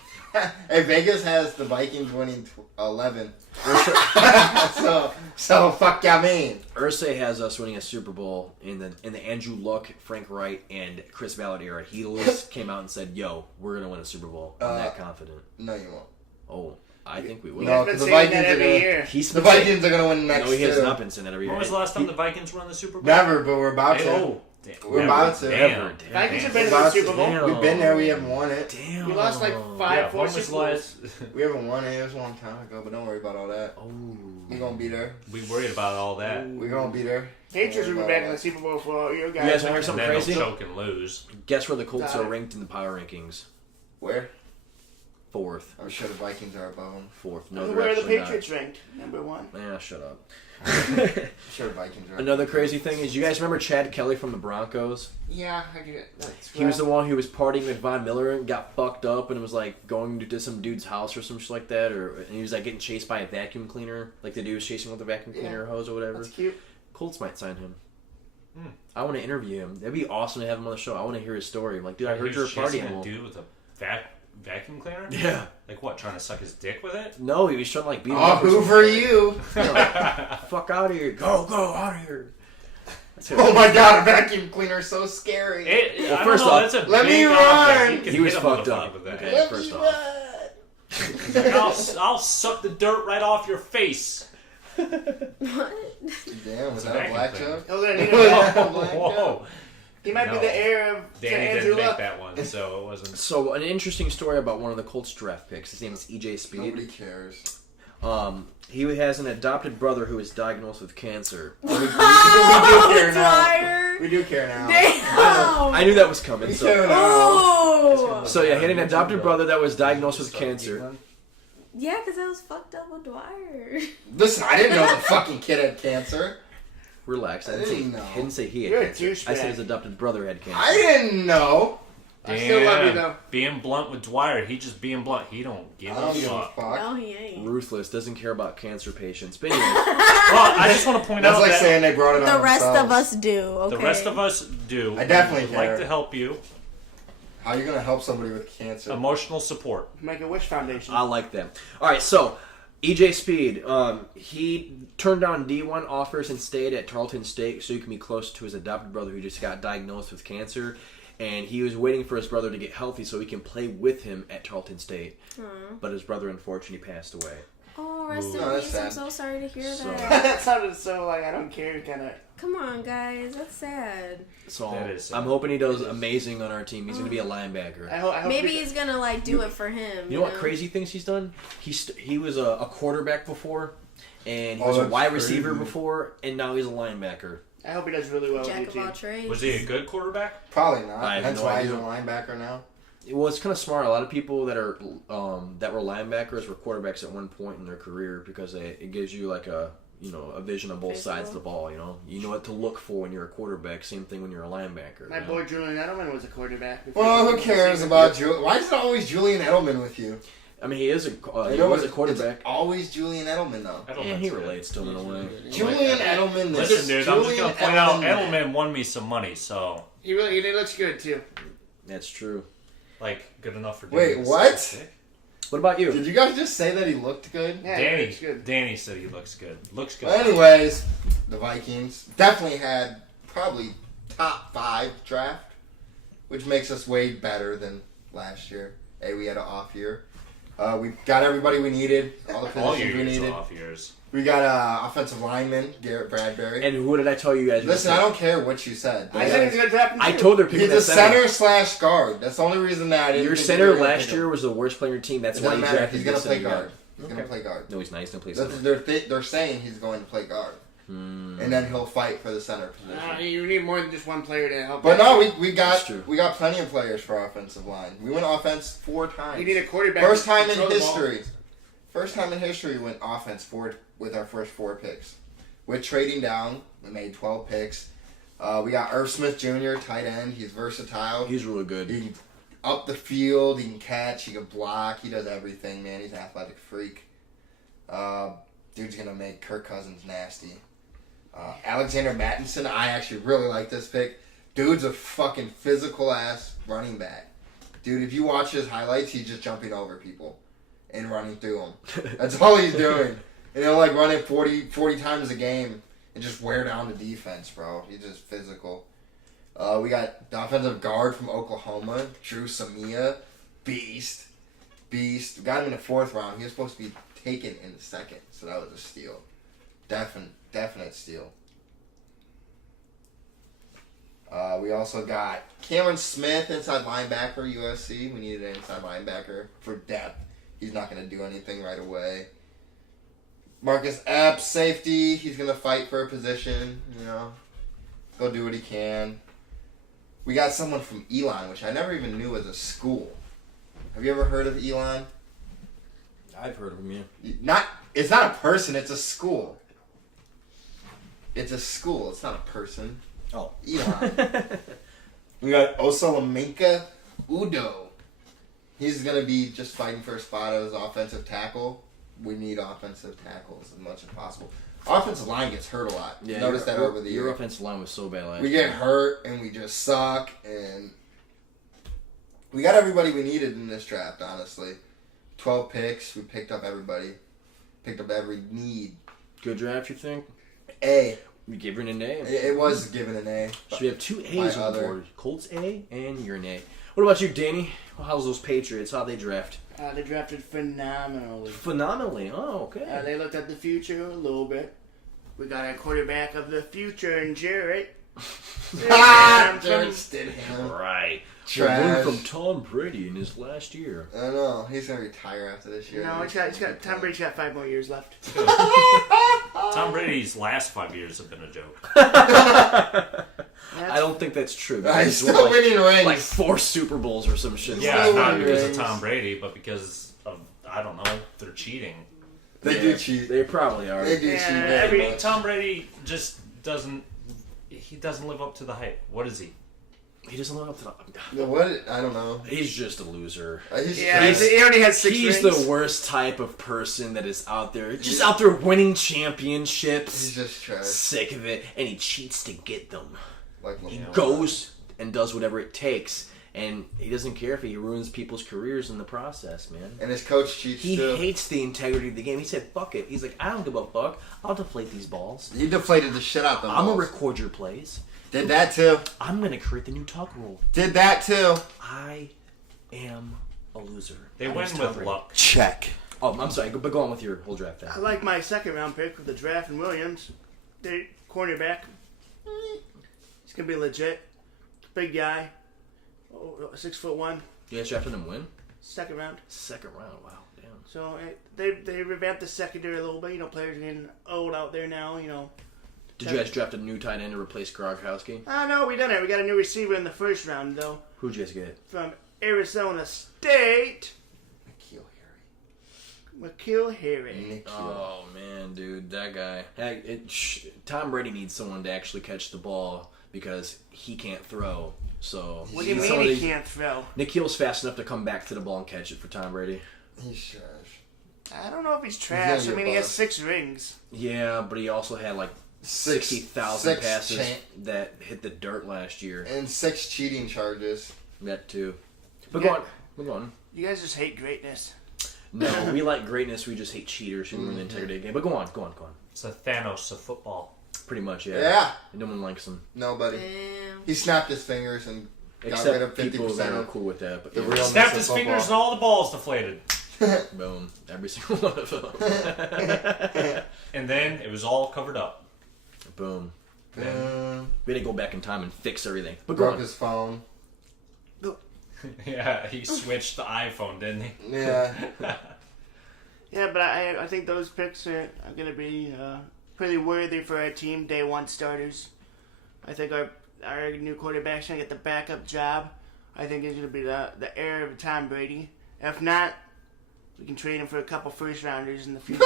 Hey, Vegas has the Vikings winning 11. so fuck ya mean. Irsay has us winning a Super Bowl in the Andrew Luck, Frank Wright, and Chris Ballard era. He came out and said, "Yo, we're gonna win a Super Bowl." I'm that confident. No, you won't. Oh, I think we will. No, He's been the saying that Vikings are every gonna- year. He's The been saying- Vikings are gonna win next No, he has too. not been saying that every year. When was the last time the Vikings won the Super Bowl? Never, but we're about to. Oh, damn. We're about to. Damn. Never. Vikings have We're been to the about Super to. Bowl. Damn. We've been there. We haven't won it. Damn. We lost like 5, Yeah, 4 when was Super the Bowls. last? We haven't won it. It was a long time ago, but don't worry about all that. Oh. We're gonna be there. We worried about all that. We're gonna be there. Patriots will Don't be worry back about in the it. Super Bowl for you You guys. guys want to hear And something then crazy? they'll choke and lose. Guess where the Colts Got are it. ranked in the power rankings? Where? 4th. I'm sure the Vikings are above them. 4th. No, Where they're are the actually not. Patriots ranked? Number 1. Shut up. Sure, Vikings are. Another crazy thing is, you guys remember Chad Kelly from the Broncos? Yeah, I get it. That's He was the one who was partying with Von Miller and got fucked up and was like going to some dude's house or some shit like that, and he was like getting chased by a vacuum cleaner, like the dude was chasing with a vacuum cleaner hose or whatever. That's cute. Colts might sign him. I want to interview him. That'd be awesome to have him on the show. I want to hear his story. I'm like, dude, I heard you're a party a animal. dude with a vacuum cleaner? Yeah. Like what? Trying to suck his dick with it? No, he was trying to like beat him Oh, up. or who something. for you? Fuck out of here. Go out of here. Oh my god, a vacuum cleaner is so scary. Well, I first don't know, off, that's a let big me object. run. Can He was hit a fucked motherfucker up. with that. Okay. Let first me off. run. Like, I'll suck the dirt right off your face. What? Damn, was It's a that a vacuum black cleaner. joke? Oh, then he, Whoa. he might No. be the heir of to Danny Andrew didn't make Luck. that one, so it wasn't. So, an interesting story about one of the Colts draft picks. His name is EJ Speed. Nobody cares. He has an adopted brother who is diagnosed with cancer. We do care now. Dwyer. We do care now. Damn. I knew that was coming. We So, care now. Oh. so yeah, he had an adopted brother that was diagnosed with cancer. Yeah, because I was fucked up with Dwyer. Listen, I didn't know the fucking kid had cancer. Relax. I I didn't didn't know. say he had You're a cancer. I douchebag. said his adopted brother had cancer. I didn't know. I still love you, Damn. though. Being blunt with Dwyer, he just being blunt. He don't give I don't a give a fuck. fuck. No, he ain't. Ruthless. Doesn't care about cancer patients. But anyway, Well, I just want to point That's out like that saying they brought it on The rest of themselves. us do, okay? the rest of us do. I definitely would like care. to help you. How are you gonna help somebody with cancer? Emotional support. Make a wish foundation. I like them. All right, so EJ Speed, he turned down D1 offers and stayed at Tarleton State so he can be close to his adopted brother who just got diagnosed with cancer. And he was waiting for his brother to get healthy so he can play with him at Tarleton State. But his brother unfortunately passed away. Oh, rest in No, that's peace. I'm sad. so sorry to hear So- that. That sounded so like I don't care kind of. Come on, guys. That's sad. So That is sad. I'm hoping he does amazing on our team. He's going to be a linebacker. I hope Maybe you- he's gonna, like, do it for him. You know what crazy things he's done? He was a quarterback before, and he Oh, was a that's wide receiver crazy. before, and now he's a linebacker. I hope he does really well with Jack your of team. all trades. Was he a good quarterback? Probably not. I have That's no why he's a idea. linebacker now. Well, it's kind of smart. A lot of people that are that were linebackers were quarterbacks at one point in their career because it gives you like a vision on both sides of the ball. You know what to look for when you're a quarterback. Same thing when you're a linebacker. My you know? boy Julian Edelman was a quarterback. Well, who cares about Julian? Why is it always Julian Edelman with you? I mean, he is You he know, was a it's quarterback. always Julian Edelman though. Yeah, he relates to him in a way. Julian Edelman. This Listen, is dude, I'm just Julian gonna point out Edelman. Edelman won me some money, so He looks good too. That's true. like good enough for. Wait, Danny. what? What about you? Did you guys just say that he looked good? Yeah, he Danny, looks good. Danny said he looks good. Looks good. Well, anyways, the Vikings definitely had probably top 5 draft, which makes us way better than last year. Hey, we had an off year. We got everybody we needed, all the All your positions we years needed. off years. We got offensive lineman Garrett Bradbury. And who did I tell you guys? Listen, I don't care what you said. I said he's gonna draft him too. I told her to pick He's that a center slash guard. That's the only reason that I didn't. Your think center you were gonna last pick him. year was the worst player on your team. That's It why doesn't you matter. drafted He's gonna this play center guard. guy. He's gonna play guard. No, he's nice. Don't play That's- center. They're saying he's going to play guard, and then he'll fight for the center position. You need more than just one player to help. But out. no, we That's got true. plenty of players for our offensive line. We went offense 4 times. You need a quarterback. First to time in throw the ball. history. First time in history we went offense 4 with our first 4 picks. With trading down, we made 12 picks. We got Irv Smith Jr., tight end. He's versatile. He's really good. He can up the field. He can catch. He can block. He does everything, man. He's an athletic freak. Dude's gonna make Kirk Cousins nasty. Alexander Mattinson, I actually really like this pick. Dude's a fucking physical ass running back. Dude, if you watch his highlights, he's just jumping over people and running through them. That's all he's doing. And he'll like run it 40 times a game and just wear down the defense, bro. He's just physical. We got the offensive guard from Oklahoma, Drew Samia, beast. We got him in the 4th round. He was supposed to be taken in the 2nd, so that was a steal. Definite steal. We also got Cameron Smith, inside linebacker, USC. We needed an inside linebacker for depth. He's not going to do anything right away. Marcus Epps, safety. He's going to fight for a position, He'll do what he can. We got someone from Elon, which I never even knew was a school. Have you ever heard of Elon? I've heard of him. Yeah. It's not a person, it's a school. It's a school. It's not a person. Oh. Elon. We got Osalaminka Udo. He's going to be just fighting for a spot as offensive tackle. We need offensive tackles as much as possible. Offensive line gets hurt a lot. Yeah, Notice that over the year. Your offensive line was so bad last We year. get hurt and we just suck. And we got everybody we needed in this draft, honestly. 12 picks. We picked up everybody. Picked up every need. Good draft, you think? A. You gave her an A. It was given an A. So we have 2 A's My on the other- board. Colts A and you're an A. What about you, Danny? How's those Patriots? How'd they draft? They drafted phenomenally. Phenomenally. Oh, okay. They looked at the future a little bit. We got our quarterback of the future in Jarrett. Jared Stidham. Right. Trash. From Tom Brady in his last year. I know. He's going to retire after this year. No, Tom Brady's got 5 more years left. Tom Brady's last 5 years have been a joke. I don't think that's true. He's still winning rings. Like 4 Super Bowls or some shit. Yeah, Still not winning because rings. of Tom Brady, but because of, I don't know, they're cheating. They do cheat. They probably are. They do Yeah, cheat. I very mean, much. Tom Brady just doesn't live up to the hype. What is he? He doesn't live up to the... The what? I don't know. He's just a loser. He only has 6 He's rings. the worst type of person that is out there. Just out there winning championships. He's just trash. Sick of it. And he cheats to get them. Like He Lamar. goes and does whatever it takes. And he doesn't care if he ruins people's careers in the process, man. And his coach cheats He too. hates the integrity of the game. He said, fuck it. He's like, I don't give a fuck. I'll deflate these balls. He deflated the shit out of them. I'm going to balls. record your plays. Did that too. I'm going to create the new talk rule. Did that too. I am a loser. They My win name's with Tom Brady. luck. Check. Oh, I'm sorry. But go on with your whole draft then. I like my 2nd round pick with the draft and Williams. They cornerback. He's gonna be legit. Big guy. 6'1". You guys drafted him win? 2nd round. 2nd round. Wow. Damn. So they revamped the secondary a little bit. You know, players are getting old out there now. You know. Did you guys draft a new tight end to replace Gronkowski? No, we done it. We got a new receiver in the 1st round though, Who'd you guys get? from Arizona State. Nikhil McKill Harry. Nikhil. Oh, man, dude. That guy. Tom Brady needs someone to actually catch the ball because he can't throw. So What do you mean somebody- he can't throw? Nikhil's fast enough to come back to the ball and catch it for Tom Brady. He's trash. I don't know if he's trash. gonna I be a mean, he has bust. 6 rings. Yeah, but he also had like 60,000 passes that hit the dirt last year. And 6 cheating charges. That too. But Yeah. go on. You guys just hate greatness. No, we like greatness. We just hate cheaters who ruin the integrity of the game. But go on. It's the Thanos of football. Pretty much, yeah. Yeah. No one likes him. Nobody. Damn. He snapped his fingers and got rid Except of people 50% that are of cool with that. But the yeah. real Snapped his fingers and all the balls deflated. Boom. Every single one of them. And then it was all covered up. Boom. Boom. We had to go back in time and fix everything. But go Broke on. his phone. Yeah, he switched the iPhone, didn't he? Yeah. Yeah, but I think those picks are going to be pretty worthy for our team, day 1 starters. I think our new quarterback's going to get the backup job. I think he's going to be the heir of Tom Brady. If not, we can trade him for a couple 1st rounders in the future.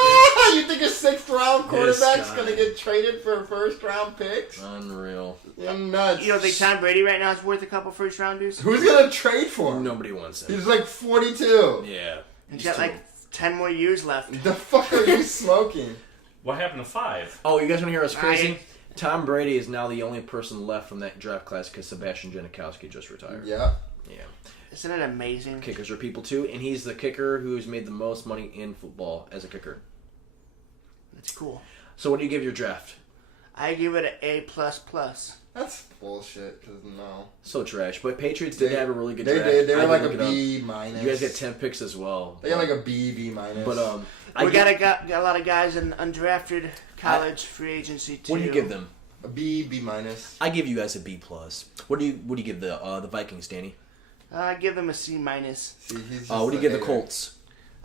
You think a 6th round This quarterback's guy. going to get traded for 1st round picks? Unreal. You're nuts. You don't think Tom Brady right now is worth a couple 1st rounders? Who's going to trade for him? Nobody wants him. He's like 42. Yeah. He's got like 10 more years left. The fuck are you smoking? What happened to 5? Oh, you guys want to hear us crazy? I- Tom Brady is now the only person left from that draft class because Sebastian Janikowski just retired. Yeah. Yeah. Isn't it amazing? Kickers are people too, and he's the kicker who's made the most money in football as a kicker. That's cool. So what do you give your draft? I give it an A++. That's bullshit, because no. So trash. But Patriots did have a really good They draft. did. They I were like did a look it up. B minus. You guys get 10 picks as well. They got like a B, B minus. But We got a lot of guys in undrafted college free agency too. what do you give them? a B, B minus. I give you guys a B plus. What do you give the Vikings, Danny? I give them a C minus. See, he's just What do you a give the hater. Colts?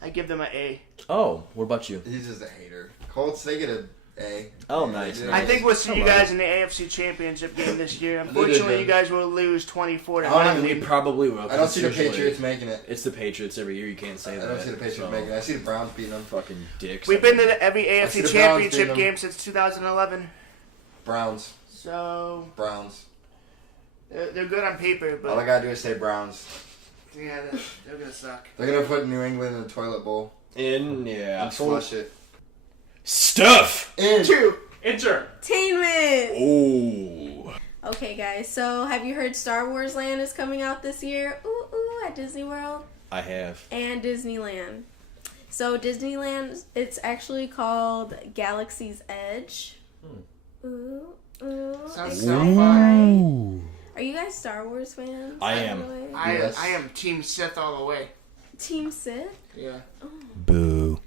I give them an A. Oh, what about you? He's just a hater. Colts, they get a A. Oh, Yeah, nice, they nice. I think we'll see you Hello. guys in the AFC Championship game this year. Unfortunately, you guys will lose 24 to I don't nothing. We probably will. I don't see the usually- Patriots making it. It's the Patriots every year. You can't say I that. don't see the Patriots so- making it. I see the Browns beating them. Fucking dicks. We've been to every see AFC the Browns Championship beat 'em. game since 2011. Browns. So Browns. they're good on paper, All I but gotta do is say Browns. yeah, they're gonna suck. They're gonna put New England in the toilet bowl Yeah. and flush it. Stuff. In. 2. Entertainment! Ooh. Okay, guys, so have you heard Star Wars Land is coming out this year? Ooh, ooh, at Disney World I have. and Disneyland. So Disneyland, it's actually called Galaxy's Edge. Ooh, ooh. Sounds exciting, so fun. right? Are you guys Star Wars fans? I by am. the way? Yes. I am Team Sith all the way. Team Sith? Yeah. Boo.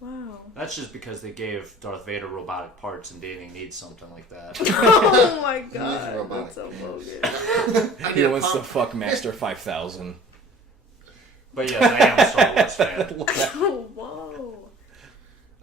Wow. That's just because they gave Darth Vader robotic parts and Danny needs something like that. Oh my god. robotic That's so bogus. I He need a wants to pump. fuck Master 5000. But yes, I am a Star Wars fan. Oh, whoa.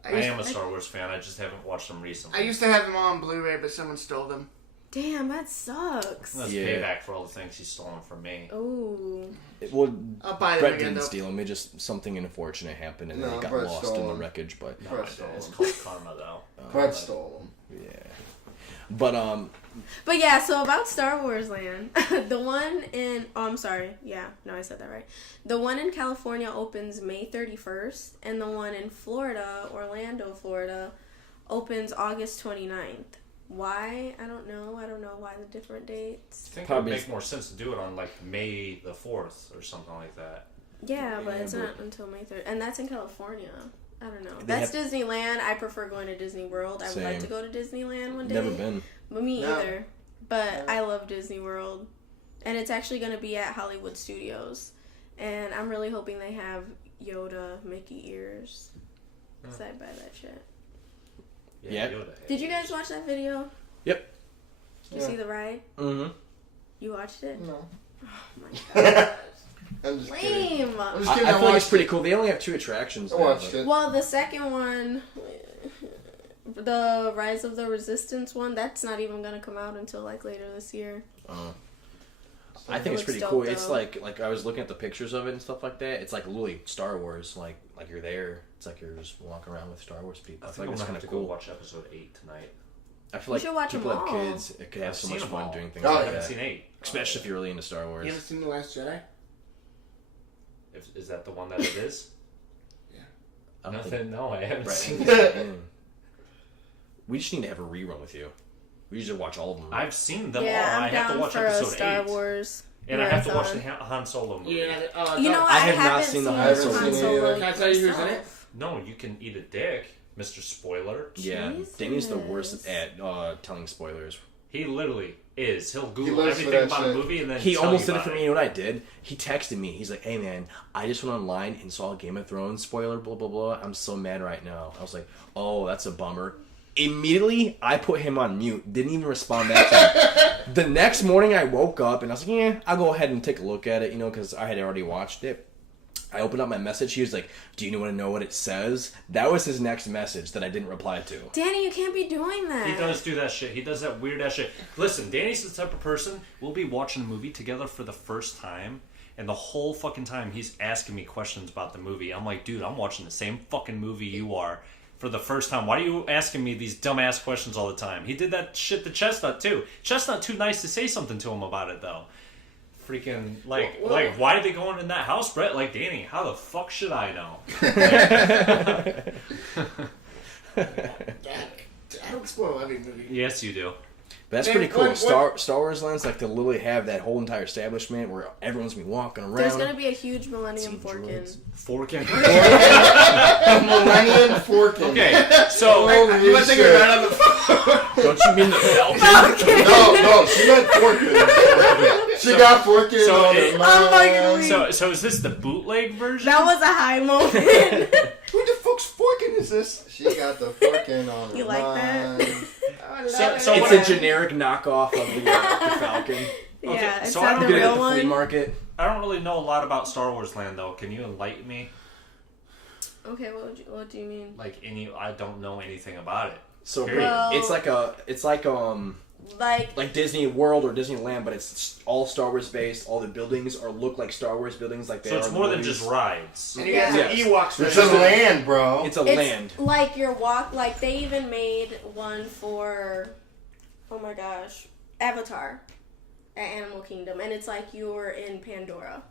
I am a Star Wars fan. I just haven't watched them recently. I used to have them all on Blu-ray, but someone stole them. Damn, that sucks. That's Yeah. payback for all the things he's stolen from me. Ooh. Well, I'll buy them Brett again, didn't though. steal him. It just something unfortunate happened and then No, he got Brett lost stole in the him. wreckage. But No, Brett it's stole called karma, though. Brett stole yeah. But But yeah, so about Star Wars Land, the one in I'm sorry, yeah, no, I said that right. The one in California opens May 31st, and the one in Florida, Orlando, Florida, opens August 29th. Why? I don't know. I don't know why the different dates. I think Probably- it would make more sense to do it on like May the 4th or something like that. Yeah, but Yeah, it's but- not until May 3rd, and that's in California. I don't know. They That's Disneyland. I prefer going to Disney World. I would like Same. to go to Disneyland one day. never been. But me No. either. But I love Disney World. And it's actually going to be at Hollywood Studios. And I'm really hoping they have Yoda Mickey ears. Because I'd buy that shit. Yeah. Yoda. Did you guys watch that video? Yep. Did you Yeah. see the ride? Mm-hmm. You watched it? them. No. Oh my god. I'm just kidding. Lame. I'm just I kidding. feel like it's watched pretty it. cool. They only have 2 attractions. I there, watched but- it. Well, the second one, the Rise of the Resistance one, that's not even going to come out until like later this year. I think it's looks pretty dope, cool. It's though. like I was looking at the pictures of it and stuff like that. It's like literally Star Wars. Like you're there. It's like you're just walking around with Star Wars people. I I feel think like I'm it's gonna kind have of to cool. go watch episode 8 tonight. I feel You like should watch people them have all. kids. It could have I've so seen much them fun all. doing things Oh, I like haven't that. seen 8. Especially if you're really into Star You Wars. haven't seen The Last Jedi? Is that the one that it is? I don't think- Nothing. No, I haven't Right. seen it. Mm. We just need to have a rerun with you. We usually watch all of them. I've seen them Yeah, all. I'm I have down to watch for a episode Star 8. Wars. And I have to watch the marathon. Han Solo movie. Yeah. You know what? I I have not haven't seen the seen Han Solo Han either. Solo. Can I tell you who's in it? myself. No, you can eat a dick, Mr. Spoiler. Yeah, Jesus. Danny's the worst at telling spoilers. He literally is. He'll He Google lives for everything that about a shit. movie and then He tell almost you did it about for me. You know what I did? He texted me. He's like, "Hey man, I just went online and saw Game of Thrones spoiler. Blah blah blah. I'm so mad right now." I was like, "Oh, that's a bummer." Immediately, I put him on mute. Didn't even respond back to him. The next morning, I woke up and I was like, "Yeah, I'll go ahead and take a look at it," because I had already watched it. I opened up my message. He was like, "Do you want to know what it says?" That was his next message that I didn't reply to. Danny, you can't be doing that. He does do that shit. He does that weird ass shit. Listen, Danny's the type of person, we'll be watching a movie together for the first time, and the whole fucking time he's asking me questions about the movie. I'm like, dude, I'm watching the same fucking movie you are for the first time. Why are you asking me these dumbass questions all the time? He did that shit to Chestnut, too. Chestnut too nice to say something to him about it, though. Freaking, like, why did they go in that house, Brett? Like, Danny, how the fuck should I know? I don't spoil every movie. Yes, you do. But that's Man, pretty cool. what- Star Wars lands like to literally have that whole entire establishment where everyone's gonna be walking around. There's gonna be a huge Millennium See Falcon. droids. Forking. Millennium Forking. Okay, so... Holy You want to take shit. it right on the phone? Don't you mean the Falcon? No, she meant Forking. She got Forking so on it- her mind. fucking weak. So is this the bootleg version? That was a high moment. Who the fuck's Forking is this? She got the Forking on her You like that? mind. I love So- it. so It's what a I- generic knockoff of the Falcon. Yeah, it's so not I'm the You get it at real the flea one. market. I don't really know a lot about Star Wars Land, though. Can you enlighten me? Okay, what do you mean? I don't know anything about it. So Period. Well- it's like Like Disney World or Disneyland, but it's all Star Wars based. All the buildings look like Star Wars buildings, like they So are it's in the more than movies. just rides. And you got Yes. some Ewoks. It's right a there. land, bro. It's a it's land. like your walk. Like they even made one for oh my gosh, Avatar at Animal Kingdom, and it's like you're in Pandora.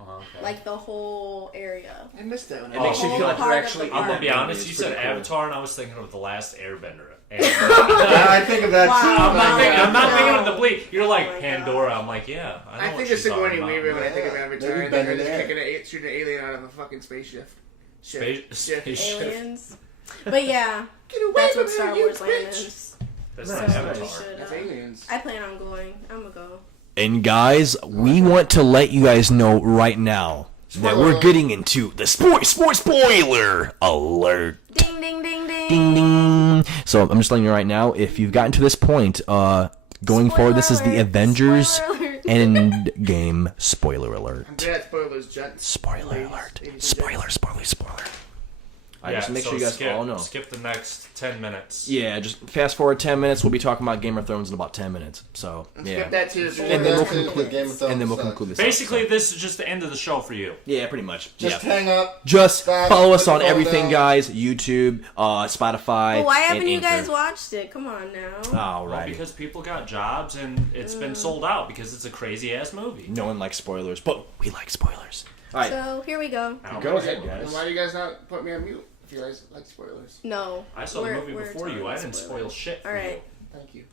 Okay. Like the whole area. I missed that one. It makes you feel like you're Part of actually. the in I'm gonna that be movie. honest. It's You said pretty cool. Avatar, and I was thinking of the Last Airbender. And, Yeah, I think of that Wow. too. I'm not thinking. I'm not No. thinking of the bleak. You're Oh like my Pandora. I'm like, yeah. I know I what think of she's talking Sigourney about. Weaver when I think of Yeah. Avatar. Maybe I think her better just there. shooting an alien out of a fucking spaceship. Spaceship. Aliens. But yeah, Get away that's from what Star her, you Wars Land bitch! is. That's So not Nice. we Avatar. should, That's aliens. I plan on going. I'm gonna go. And guys, we want to let you guys know right now that we're getting into the spoiler alert. Ding ding ding ding. Ding ding. So I'm just letting you know right now, if you've gotten to this point, going forward, this is the Spoiler alert. Avengers Spoiler alert. Endgame spoiler alert. I'm bad at spoilers, gents. Spoiler Ladies, alert. ladies and Spoiler, gents. spoiler. I Yeah, just make so sure you guys skip, all know. Skip the next 10 minutes. Yeah, just fast forward 10 minutes. We'll be talking about Game of Thrones in about 10 minutes. So, yeah. Skip that too. And then we'll Game conclude. of Thrones And then we'll sucks. conclude this. Basically, episode. this is just the end of the show for you. Yeah, pretty much. Just yeah. hang up. Just Stop, follow us put on the phone everything, down. guys. YouTube, Spotify. But why and haven't you Anchor. guys watched it? Come on now. All Well, right. because people got jobs and it's been sold out because it's a crazy ass movie. No one likes spoilers, but we like spoilers. All right. So here we go. I don't Go know. ahead, guys. Then why do you guys not put me on mute if you guys like spoilers? No. I saw the we're- movie we're before you. talking I didn't spoil spoilers. shit for All right. Thank you. you.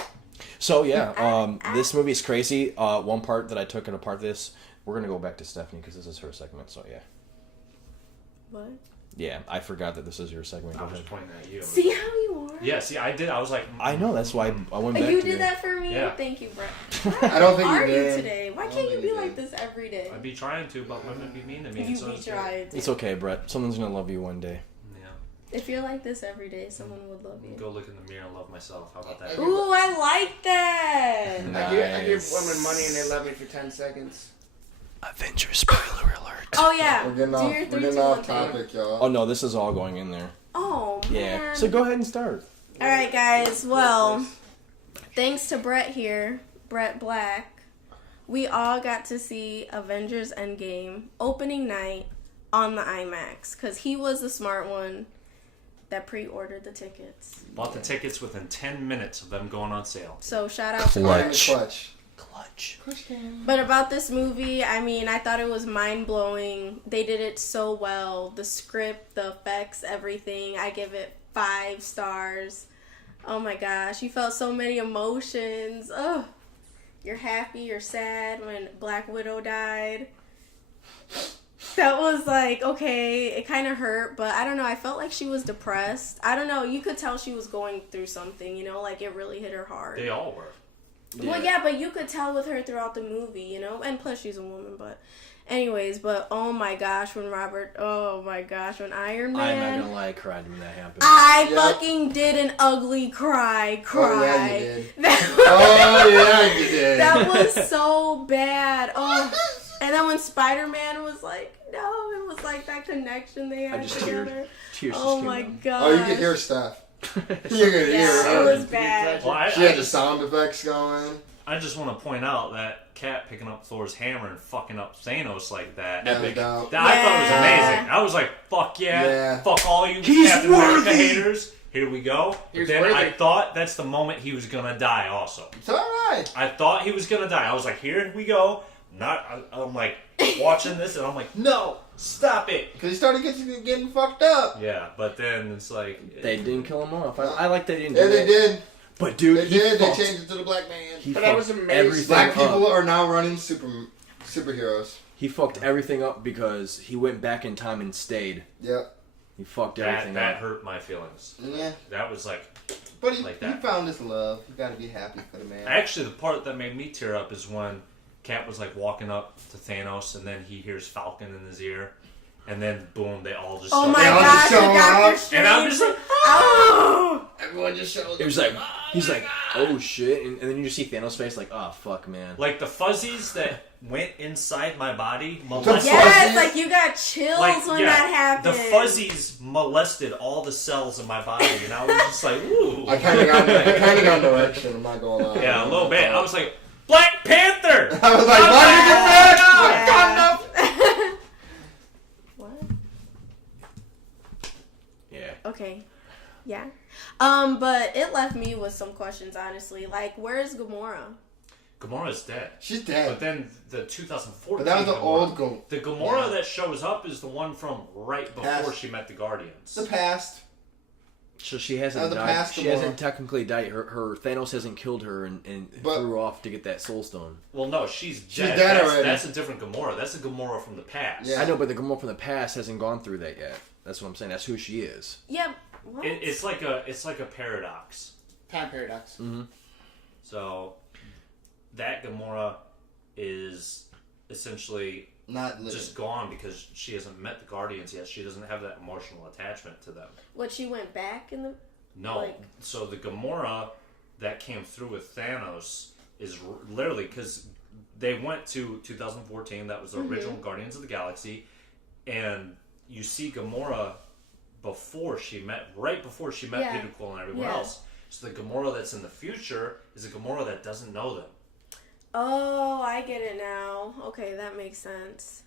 Okay. So yeah, this movie is crazy. One part that I took it apart. This we're gonna go back to Stephanie because this is her segment. So yeah, What? yeah, I forgot that this is your segment. Go I was ahead. pointing at you. See how you are? Yeah, see, I did. I was like, I know that's why I went back You to did it. that for me? Yeah. Thank you, Brett. I don't think Why you are did. you today? Why I don't can't you think be you like did. this every day? I'd be trying to, but women be mean to me. You so be it's good. tried. It's okay, Brett. Someone's gonna love you one day. Yeah. If you're like this every day, someone would love you. Go look in the mirror and love myself. How about that? Ooh, I like that. I give Nice. women money and they love me for 10 seconds. Avengers spoiler alert. Oh yeah. We're getting Do off, your we're 3, getting 2, 1 off thing. topic, y'all. Oh no, this is all going in there. Oh man. Yeah. So go ahead and start. All right, guys. Well, thanks to Brett here, Brett Black, we all got to see Avengers Endgame opening night on the IMAX because he was the smart one that pre-ordered the tickets. Bought the tickets within 10 minutes of them going on sale. So shout out to Clutch. him. Clutch. But about this movie, I mean, I thought it was mind-blowing. They did it so well. The script, the effects, everything. I give it 5 stars. Oh my gosh, you felt so many emotions. Oh, you're happy, you're sad when Black Widow died. That was like, okay, it kind of hurt, but I don't know. I felt like she was depressed. I don't know. You could tell she was going through something, you know, like it really hit her hard. They all were. Well, yeah, but you could tell with her throughout the movie, you know? And plus, she's a woman, but... Anyways, but oh my gosh, when when Iron I'm Man... not gonna lie, I cried when that happened. I Yep. fucking did an ugly cry. Oh, yeah, you did. That, Oh, yeah, you did. that was so bad. Oh, and then when Spider-Man was like, no, it was like that connection they had I just together. Tears Oh just my came god. Oh, you could hear stuff. You could hear Yeah, it her. was bad. Well, I, She I had the just, sound effects going. I just want to point out that Cat picking up Thor's hammer and fucking up Thanos like that. No Epic. doubt. That I thought was Yeah. amazing. I was like, fuck yeah. Yeah. Fuck all you He's Captain America worthy. haters. Here we go. But He's then worthy. I thought that's the moment he was going to die also. It's alright. I thought he was going to die. I was like, here we go. I'm like watching this and I'm like, no, stop it. Because he started getting fucked up. Yeah, but then it's like... They didn't kill him off. I like they didn't. Yeah, do they that. did. But dude, They he did. They fucked- changed it to the black man. He But I fucked was amazed. everything Black up. people are now running superheroes. He fucked everything up because he went back in time and stayed. Yep. He fucked That everything up. hurt my feelings. Yeah. That was like... But he, Like he that. found his love. You gotta be happy for the man. Actually, the part that made me tear up is when Cap was like walking up to Thanos, and then he hears Falcon in his ear, and then boom, they all just. Oh start- my They all gosh, just the show Doctor up, Strange. And I'm just like, oh! Everyone just shows It was like he's like, oh shit, and then you just see Thanos' face like, oh fuck, man. like the fuzzies that went inside my body molested. Yes, Fuzzies? like you got chills when that happened. the fuzzies molested all the cells in my body, and I was just like, ooh. I kind of got direction. I'm not going to lie. Yeah, a little bit. I was like, Black Panther. I was like, why did you get back? Yeah. Wakanda! What? Yeah. Okay. Yeah. But it left me with some questions, honestly. Like, where's Gamora? Gamora's dead. She's dead. But then the 2014 But that was the Gamora, old Gamora. The Gamora that shows up is the one from right before Past. she met the Guardians. The past. So she hasn't the died. past She Gamora. hasn't technically died. Her Thanos hasn't killed her and But- threw her off to get that Soul Stone. Well, no, she's dead. dead that's, already. that's a different Gamora. That's a Gamora from the past. Yeah. I know, but the Gamora from the past hasn't gone through that yet. That's what I'm saying. That's who she is. Yeah. What? It's like a paradox. Time paradox. Mm-hmm. So that Gamora is essentially Not living. just gone because she hasn't met the Guardians yet. She doesn't have that emotional attachment to them. What, she went back in the... No. Like- So the Gamora that came through with Thanos is literally because they went to 2014. That was the original Guardians of the Galaxy, and you see Gamora right before she met Yeah. Peter Quill and everyone Yeah. else. So the Gamora that's in the future is a Gamora that doesn't know them. Oh, I get it now. Okay, that makes sense.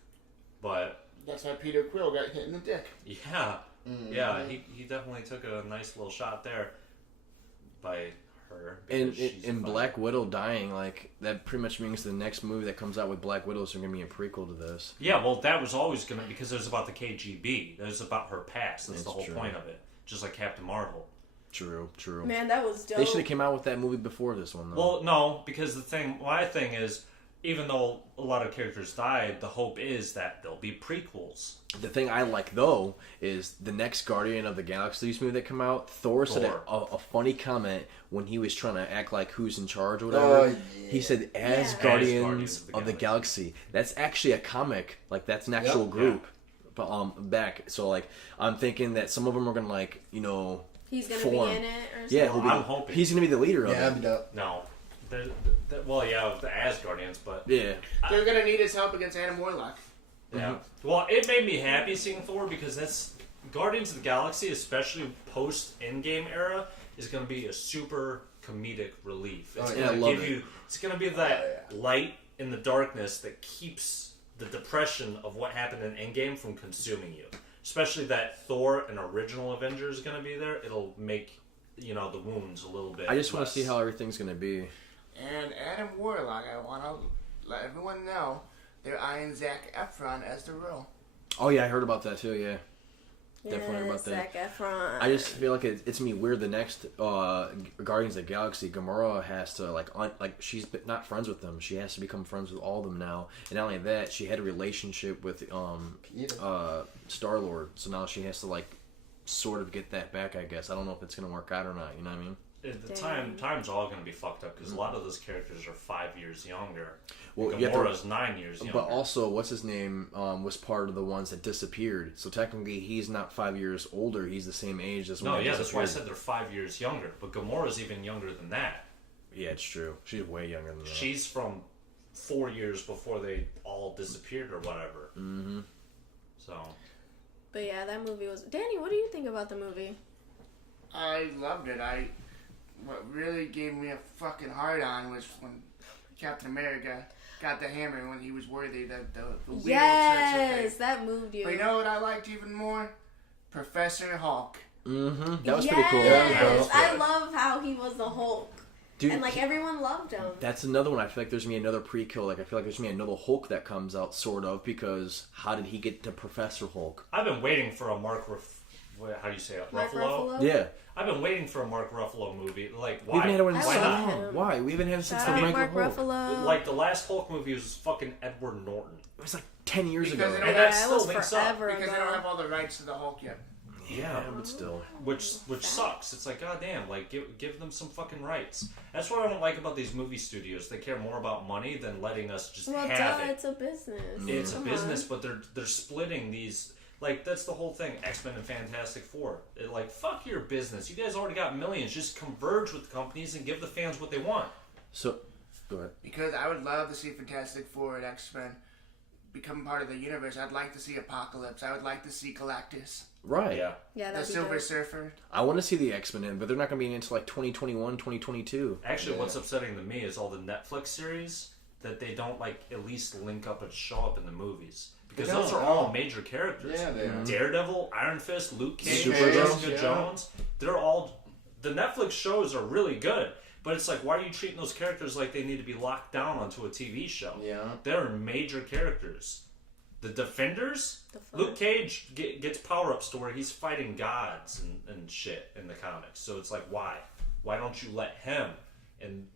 But That's why Peter Quill got hit in the dick. yeah, yeah, he definitely took a nice little shot there by her. And because she's and fine. Black Widow dying, like that pretty much means the next movie that comes out with Black Widow is going to be a prequel to this. Yeah, well, that was always gonna because it was about the KGB. It was about her past. That's the It's whole true. point of it. Just like Captain Marvel. True. Man, that was dope. They should have came out with that movie before this one, though. Well, no, because my thing is, even though a lot of characters died, the hope is that there'll be prequels. The thing I like though is the next Guardian of the Galaxy movie that come out. Thor said a funny comment when he was trying to act like who's in charge or whatever. Oh, yeah. He said, "As Yeah. Guardians of the Galaxy." That's actually a comic. Like that's an actual group. But back. So like I'm thinking that some of them are gonna like He's gonna form. be in it or something? Yeah, I'm hoping. he's gonna be the leader of Yeah, it. that'd be dope. No. Well, yeah, the Asgardians, but Yeah. They're gonna need his help against Adam Warlock. yeah. Well, it made me happy seeing Thor because that's Guardians of the Galaxy, especially post Endgame era, is going to be a super comedic relief. It's Oh, yeah, going I to love give it. you. It's going to be that light in the darkness that keeps the depression of what happened in Endgame from consuming you. Especially that Thor and original Avengers is going to be there. It'll make the wounds a little bit. I just want to less. see how everything's gonna be. And Adam Warlock, I want to let everyone know they're eyeing Zac Efron as the role. Oh yeah, I heard about that too. Yeah. Definitely Yes, about that. Zac Efron. I just feel like it's gonna be weird. The next Guardians of the Galaxy, Gamora has to like she's not friends with them. She has to become friends with all of them now. And not only that, she had a relationship with Peter. Star-Lord, so now she has to like sort of get that back. I guess I don't know if it's gonna work out or not. You know what I mean? The Damn. time's all going to be fucked up because a lot of those characters are 5 years younger. Well, you have to- Gamora's 9 years younger. But also, what's his name was part of the ones that disappeared. So technically, he's not 5 years older. He's the same age as when no, they yeah, that's why I disappeared. said they're 5 years younger. But Gamora's even younger than that. Yeah, it's true. She's way younger than that. She's from 4 years before they all disappeared or whatever. Mm-hmm. So But yeah, that movie was... Danny, what do you think about the movie? I loved it. What really gave me a fucking hard on was when Captain America got the hammer when he was worthy. The wheel starts Yes, to that moved you. But you know what I liked even more? Professor Hulk. Mm-hmm. That was yes, pretty cool. that was I good. love how he was the Hulk. Dude, And, like, everyone loved him. that's another one. I feel like there's gonna be another prequel. Like I feel like there's gonna be another Hulk that comes out, sort of, because how did he get to Professor Hulk? I've been waiting for a how do you say it? Mark Ruffalo? Ruffalo? Yeah, I've been waiting for a Mark Ruffalo movie. Like, we why? haven't had one in I so Why love not? long. him. Why? We haven't had it since Shout the out Michael Mark Hulk. Ruffalo. Like, the last Hulk movie was fucking Edward Norton. It was like 10 years Because ago. it And Yeah, that it still was links up. forever Because they ago. don't have all the rights to the Hulk yet. Yeah, but still. Which sucks. It's like, goddamn, like give them some fucking rights. That's what I don't like about these movie studios. They care more about money than letting us just Well, have duh, it. it's a business. It's a Come business, on. but they're splitting these. Like, that's the whole thing. X-Men and Fantastic Four. Like, fuck your business. You guys already got millions. Just converge with companies and give the fans what they want. So, go ahead. Because I would love to see Fantastic Four and X-Men become part of the universe. I'd like to see Apocalypse. I would like to see Galactus. Right. Yeah. Yeah, The that'd be Silver dope. Surfer. I want to see the X-Men in, but they're not going to be in until like 2021, 2022. Actually, Yeah. what's upsetting to me is all the Netflix series that they don't, like, at least link up and show up in the movies. Because They those don't, are no. all major characters. Yeah, they are. Daredevil, Iron Fist, Luke Cage, Supergirl, Jessica yeah. Jones. They're all the Netflix shows are really good, but it's like, why are you treating those characters like they need to be locked down onto a TV show? Yeah. They're major characters. The Defenders, Luke Cage gets power-ups to where he's fighting gods and shit in the comics. So it's like, why? Why don't you let him? And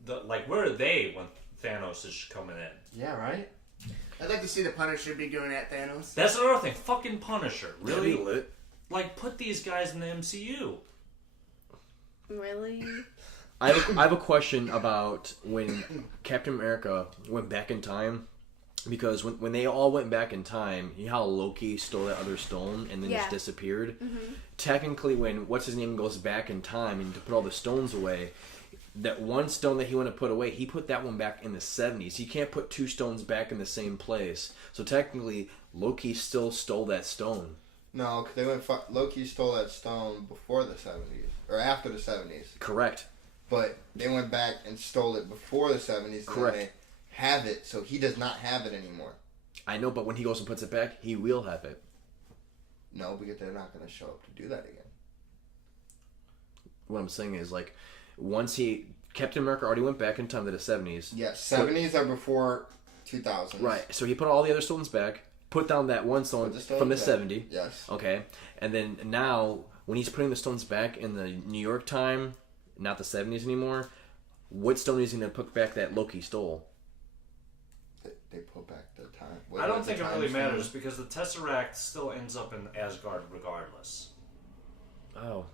where are they when Thanos is coming in? Yeah, right? I'd like to see the Punisher be going at Thanos. That's another thing. Fucking Punisher. Really? That'd be lit. Like, put these guys in the MCU. Really? I have a question about when Captain America went back in time. Because when they all went back in time, you know how Loki stole that other stone and then just disappeared? Mm-hmm. Technically, when what's-his-name goes back in time and to put all the stones away, that one stone that he wanted to put away, he put that one back in the 70s. You can't put two stones back in the same place. So technically, Loki still stole that stone. No, because Loki stole that stone before the 70s. Or after the 70s. Correct. But they went back and stole it before the 70s. Correct. And they have it, so he does not have it anymore. I know, but when he goes and puts it back, he will have it. No, because they're not going to show up to do that again. What I'm saying is, like, once Captain America already went back in time to the 70s. Yes, 70s are before 2000s. Right, so he put all the other stones back, put down that one stone from the 70. Yes. Okay, and then now, when he's putting the stones back in the New York time, not the 70s anymore, what stone is he going to put back that Loki stole? They put back the time. I don't think it really matters because the Tesseract still ends up in Asgard regardless. Oh.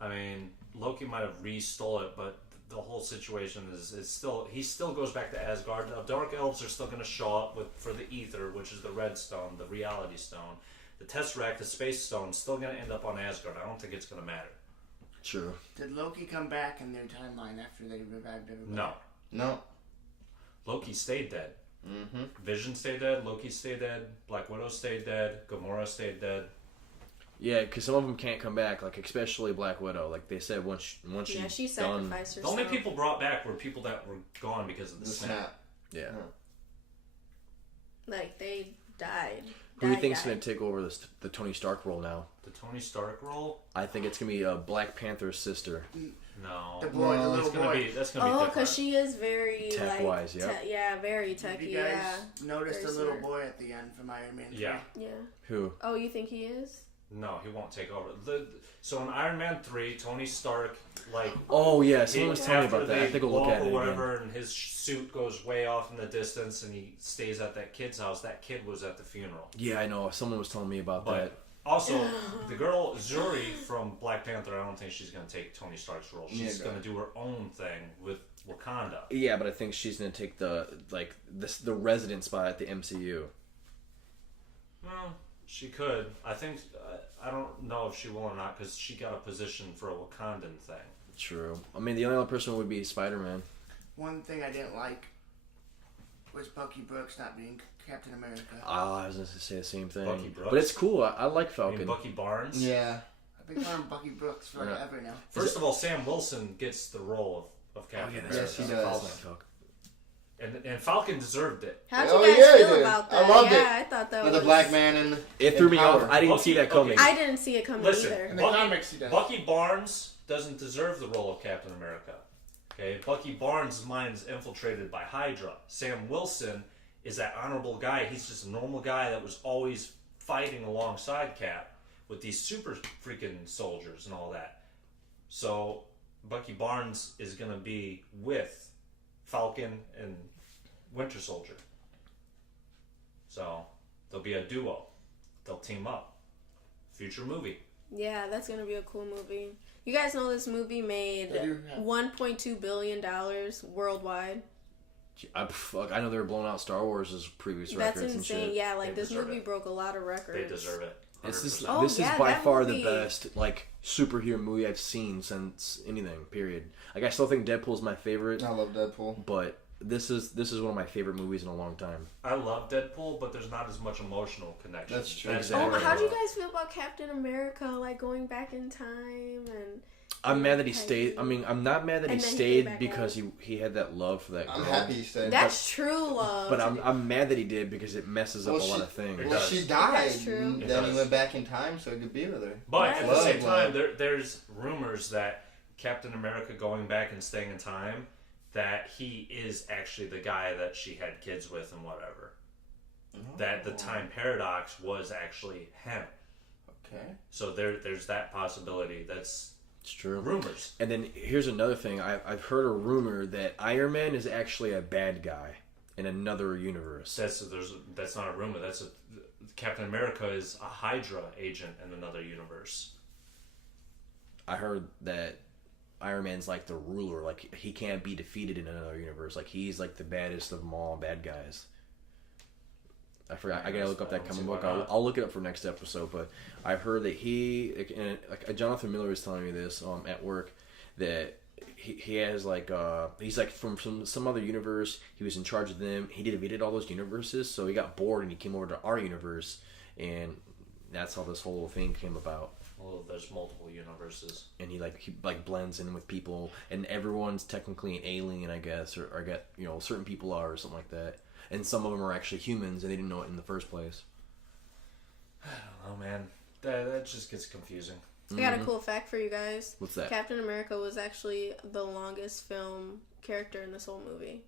I mean, Loki might have re-stole it, but the whole situation is still... He still goes back to Asgard. Now, Dark Elves are still going to show up for the Ether, which is the Red Stone, the Reality Stone. The Tesseract, the Space Stone, is still going to end up on Asgard. I don't think it's going to matter. True. Did Loki come back in their timeline after they revived everybody? No. No. Loki stayed dead. Mm-hmm. Vision stayed dead, Loki stayed dead, Black Widow stayed dead, Gamora stayed dead. Yeah, because some of them can't come back, like especially Black Widow. Like they said, once she she done, sacrificed herself. The only people brought back were people that were gone because of the snap. Yeah. Like they died. Who do you think's going to take over the Tony Stark role now? The Tony Stark role? I think it's going to be Black Panther's sister. No. The boy, the little boy. That's gonna be different. because she is very tech-wise, very techy. You guys noticed Very the little smart. boy at the end from Iron Man 3? Yeah. Yeah. Who? Oh, you think he is? No, he won't take over. So in Iron Man 3, Tony Stark, Oh, yeah, someone was telling me after about that. I they think we'll look blow at up it or whatever, again. and his suit goes way off in the distance, and he stays at that kid's house. That kid was at the funeral. Yeah, I know. Someone was telling me about But that. also, the girl Zuri from Black Panther, I don't think she's going to take Tony Stark's role. She's Yeah, going to do her own thing with Wakanda. Yeah, but I think she's going to take the resident spot at the MCU. Well, she could. I think... I don't know if she will or not, because she got a position for a Wakandan thing. True. I mean, the only other person would be Spider-Man. One thing I didn't like was Bucky Brooks not being Captain America. I was going to say the same thing. Bucky Brooks? But it's cool. I like I Falcon. mean, Bucky Barnes? Yeah. I've been calling Bucky Brooks forever now. First of all, Sam Wilson gets the role of Captain America. Yes, he does. Falcon. And Falcon deserved it. How'd Oh, you guys yeah, he feel did. about I that? loved it. I thought that With was the black man and It threw me power. off. I didn't see that coming. I didn't see it coming Listen, either. In the comics, he does. Bucky Barnes doesn't deserve the role of Captain America. Okay, Bucky Barnes' mind is infiltrated by Hydra. Sam Wilson is that honorable guy. He's just a normal guy that was always fighting alongside Cap with these super freaking soldiers and all that. So Bucky Barnes is going to be with Falcon and Winter Soldier. So they'll be a duo. They'll team up. Future movie. Yeah, that's gonna be a cool movie. You guys know this movie made $1.2 billion worldwide. I know they were blowing out Star Wars' previous That's records and insane. shit. Yeah, like They this deserve movie it. broke a lot of records. They deserve it. This is 100%. this is by that far movie. the best superhero movie I've seen since anything. Period. Like I still think Deadpool's my favorite, I love Deadpool. but this is one of my favorite movies in a long time. I love Deadpool, but there's not as much emotional connection. That's true. Exactly. How do you guys feel about Captain America, like going back in time and? I'm mad that he stayed. I mean, I'm not mad that he And then he stayed came back because he had that love for that girl. I'm happy he stayed. That's true love. But I'm mad that he did because it messes up a lot of things. Well, does. she died. That's true. And It then does. he went back in time so he could be with her. But at the Right. same Love. time, there's rumors that Captain America going back and staying in time, that he is actually the guy that she had kids with and whatever. That the time paradox was actually him. Okay. So there's that possibility. It's true. Rumors. And then here's another thing. I've heard a rumor that Iron Man is actually a bad guy in another universe. That's not a rumor. Captain America is a Hydra agent in another universe. I heard that Iron Man's like the ruler. Like, he can't be defeated in another universe. Like, he's like the baddest of them all bad guys. I forgot. I gotta look up that comic book. I'll look it up for next episode. But I heard that Jonathan Miller was telling me this at work, that he has he's like from some other universe. He was in charge of them. He defeated all those universes, so he got bored and he came over to our universe, and that's how this whole thing came about. Well, there's multiple universes, and he blends in with people, and everyone's technically an alien, I guess, or certain people are, or something like that. And some of them are actually humans, and they didn't know it in the first place. I don't know, man. That just gets confusing. I got a cool fact for you guys. What's that? Captain America was actually the longest film character in this whole movie.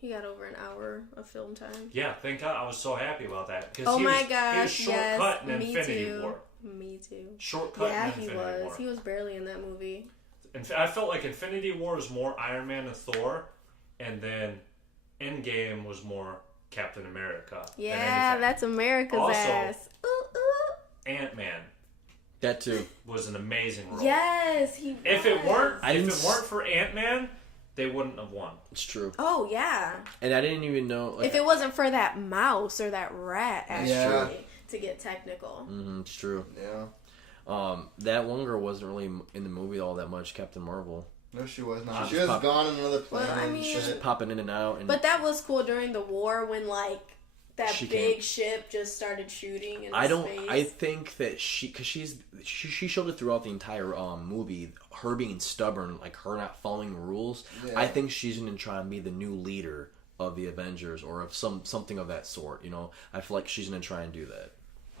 He got over an hour of film time. Yeah, thank God. I was so happy about that. Oh my He gosh, was shortcut in me Infinity too. War. Me too. Shortcut in Infinity War. He was barely in that movie. I felt like Infinity War was more Iron Man and Thor, and then Endgame was more Captain America. Yeah, that's America's also, ass. Ant-Man. That too Was an amazing role. Yes, he was. If it weren't for Ant-Man, they wouldn't have won. It's true. Oh, yeah. And I didn't even know... if it wasn't for that mouse or that rat, actually, to get technical. Mm-hmm, it's true. Yeah. That one girl wasn't really in the movie all that much, Captain Marvel. No, she was not. She was gone on another planet. Well, I mean, Just popping in and out. But that was cool during the war when, that big ship just started shooting in space. I think that she showed it throughout the entire movie, her being stubborn, like her not following the rules. Yeah. I think she's gonna try and be the new leader of the Avengers, or of something of that sort. I feel like she's gonna try and do that.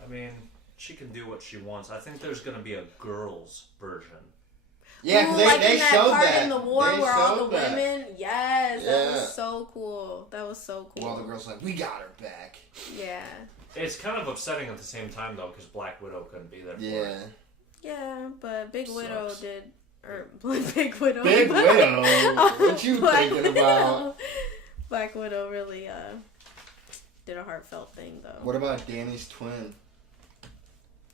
I mean, she can do what she wants. I think there's gonna be a girls' version. Yeah, because they showed that in the war they where all the that. women. Yes, that was so cool. That was so cool. Well, the girls we got her back. Yeah. It's kind of upsetting at the same time though, because Black Widow couldn't be there. Yeah. Yeah, but Big Widow Sucks. did. Or Big Widow. Big Widow. What you thinking about? Black Widow really did a heartfelt thing though. What about Danny's twin?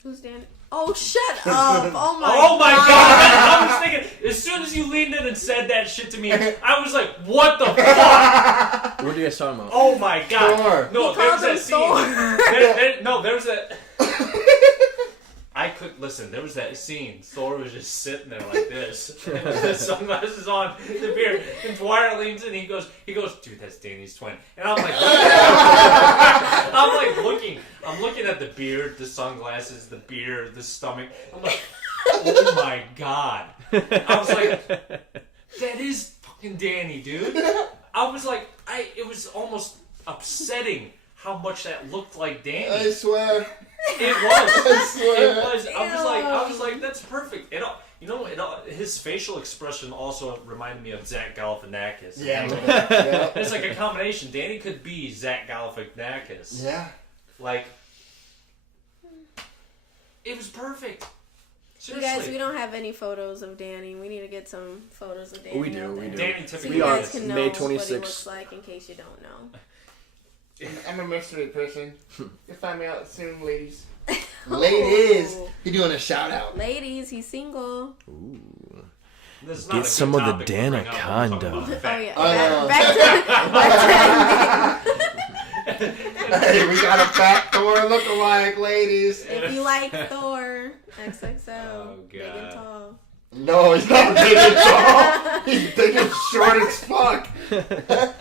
Who's Danny? Oh, shut up! Oh my god! I was thinking, as soon as you leaned in and said that shit to me, I was like, what the fuck? What are you guys talking about? Oh my god! Thor. No, there was that scene. There was that. There was that scene. Thor was just sitting there like this, with the sunglasses on, the beard, and Dwyer leans in. He goes, dude, that's Danny's twin. And I'm like, I'm looking at the beard, the sunglasses, the beard, the stomach. I'm like, oh my god! I was like, that is fucking Danny, dude. I was like, it was almost upsetting how much that looked like Danny. I swear. It was. I swear. It was. I was like, that's perfect. His facial expression also reminded me of Zach Galifianakis. Yeah. It's like a combination. Danny could be Zach Galifianakis. Yeah. It was perfect. You Seriously. guys, we don't have any photos of Danny. We need to get some photos of Danny. We do. Danny So typically you guys can know May what he 26th. looks like in case you don't know. I'm a mystery person. You'll find me out soon, ladies. Ladies, he doing a shout out. Ladies, he's single. Ooh. This is not Get a good some of the topic to bring up. Danaconda. We're talking about Oh fat. yeah. Back to Hey, we got a fat Thor lookalike, ladies. if you like Thor, XXL, Oh, big and God. tall. No, he's not big and tall. He's big and short as fuck. Oh, God.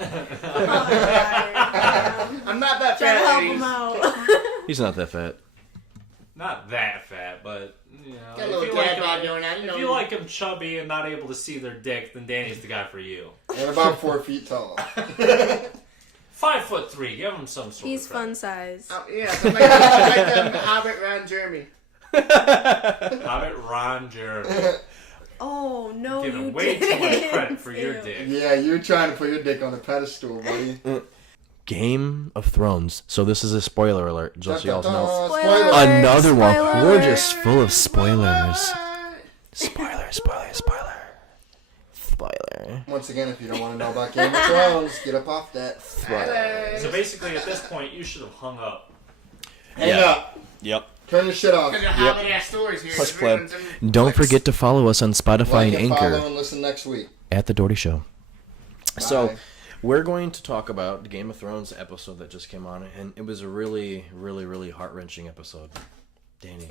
I'm not that Try to fat, help ladies. him out. He's not that fat. Not that fat, but Got a little dad bod doing that. if you like them chubby and not able to see their dick, then Danny's the guy for you. And about 4 feet tall. 5'3", give him some sort He's of fun size. Yeah, so like them Hobbit Ron Jeremy. Hobbit Ron Jeremy. Oh no, Giving you way too much didn't. credit for your Ew. dick. Yeah, you're trying to put your dick on a pedestal, buddy. Game of Thrones. So this is a spoiler alert, just so y'all know. Spoiler. Another one. Spoiler. We're just full of spoilers. Spoiler, spoiler, spoiler. Spoiler. Once again, if you don't want to know about Game of Thrones, get up off that. Spoiler. So basically, at this point, you should have hung up. Hang Yeah. up. Yep. Turn your shit off. Because of how many ass stories here. Plus Everyone's pleb. in- Don't forget to follow us on Spotify Like and and follow Anchor and listen next week. at The Doherty Show. So, Bye. we're going to talk about the Game of Thrones episode that just came on, and it was a really, really, really heart-wrenching episode. Danny.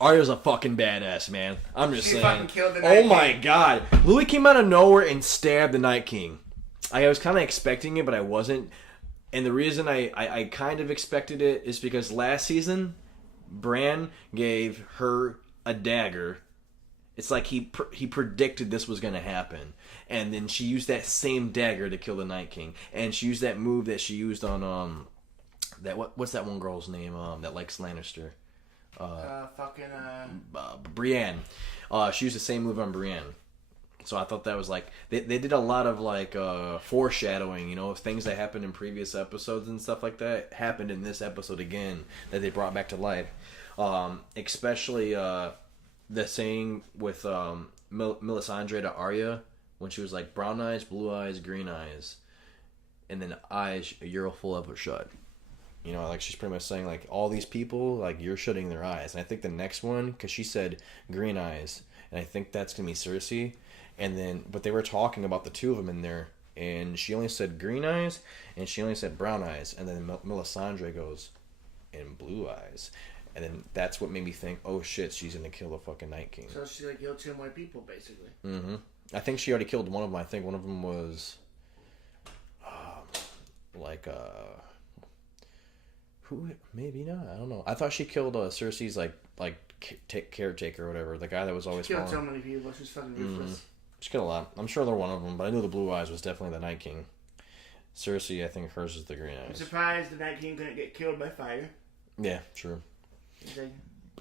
Arya's a fucking badass, man. I'm just She saying. fucking killed the Night Oh my King. god. Louis came out of nowhere and stabbed the Night King. I was kind of expecting it, but I wasn't. And the reason I kind of expected it is because last season, Bran gave her a dagger. It's like he predicted this was going to happen. And then she used that same dagger to kill the Night King. And she used that move that she used on, what's that one girl's name, that likes Lannister? Brienne. She used the same move on Brienne. So I thought that was like they did a lot of like foreshadowing, you know, things that happened in previous episodes and stuff like that happened in this episode again that they brought back to life. Especially the saying with Melisandre to Arya when she was like brown eyes, blue eyes, green eyes, and then eyes you're full of a shut. You know, like she's pretty much saying like all these people like you're shutting their eyes. And I think the next one because she said green eyes, and I think that's gonna be Cersei. And then, but they were talking about the two of them in there, and she only said green eyes, and she only said brown eyes, and then Melisandre goes, and blue eyes, and then that's what made me think, oh shit, she's gonna kill the fucking Night King. So she like killed 2 more people, basically. Mm-hmm. I think she already killed one of them. I think one of them was, who? Maybe not. I don't know. I thought she killed Cersei's caretaker or whatever, the guy that was always She killed so following. many people. She's fucking ruthless. She killed a lot. I'm sure they're one of them, but I knew the blue eyes was definitely the Night King. Cersei, I think hers is the green I'm eyes. surprised the Night King couldn't get killed by fire. Yeah, true. He's like,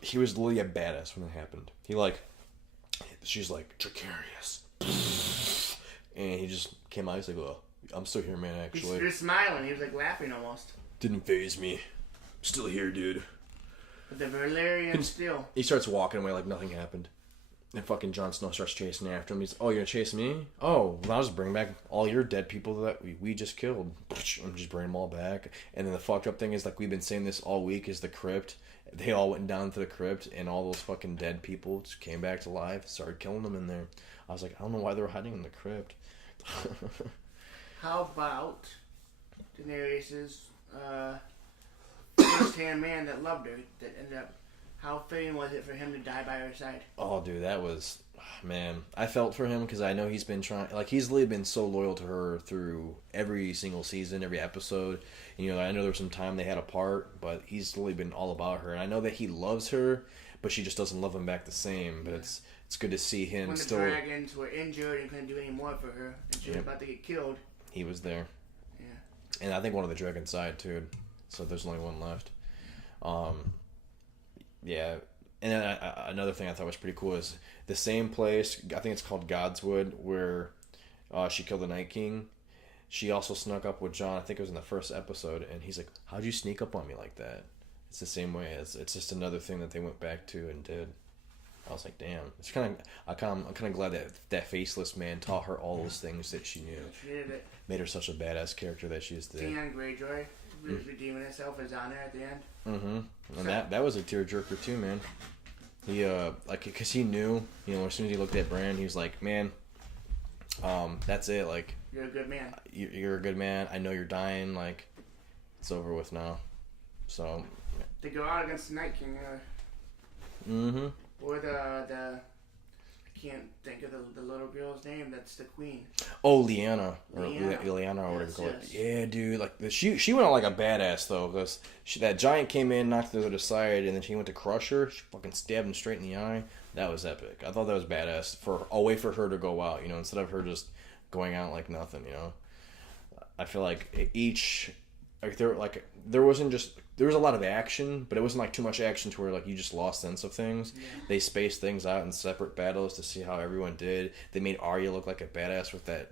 He was literally a badass when it happened. She's like, Tricarius. And he just came out, he's like, oh, I'm still here, man, he's actually. just smiling. He was like laughing almost. Didn't phase me. Still here, dude. But the Valyrian still. He starts walking away like nothing happened. And fucking Jon Snow starts chasing after him. He's, oh, you're gonna chase me? Oh, well, I'll just bring back all your dead people that we just killed. And just bring them all back. And then the fucked up thing is, like we've been saying this all week, is the crypt. They all went down to the crypt, and all those fucking dead people just came back to life, started killing them in there. I was like, I don't know why they were hiding in the crypt. How about Daenerys's first-hand man that loved her, that ended up... How fitting was it for him to die by her side? Oh, dude, that was... Man, I felt for him because I know he's been trying... Like, he's literally been so loyal to her through every single season, every episode. You know, I know there was some time they had apart, but he's literally been all about her. And I know that he loves her, but she just doesn't love him back the same. But it's good to see him When the still... dragons were injured and couldn't do any more for her, and she was about to get killed. He was there. Yeah. And I think one of the dragons died, too. So there's only one left. Yeah, and then another thing I thought was pretty cool is the same place, I think it's called Godswood, where she killed the Night King. She also snuck up with Jon, I think it was in the first episode, and he's like, how'd you sneak up on me like that? It's the same way, it's just another thing that they went back to and did. I was like, damn. It's I'm kind of glad that faceless man taught her all those things that she knew. She did it. Made her such a badass character that she is today. Theon Greyjoy redeeming himself as honor at the end. Mm-hmm. And that was a tearjerker too, man. He because he knew, you know, as soon as he looked at Bran, he was like, man, that's it. Like, You're a good man. you're a good man. I know you're dying. Like, it's over with now. So. They go out against the Night King. Mm-hmm. Or the I can't think of the little girl's name. That's the queen. Oh, Lyanna or Lyanna. Lyanna or whatever you call it. Yes. Yeah, dude. Like she went out like a badass though, because that giant came in, knocked the other side, and then she went to crush her. She fucking stabbed him straight in the eye. That was epic. I thought that was badass for a way for her to go out. You know, instead of her just going out like nothing. You know, I feel like each like there wasn't just there was a lot of action, but it wasn't like too much action to where like you just lost sense of things. Yeah. They spaced things out in separate battles to see how everyone did. They made Arya look like a badass with that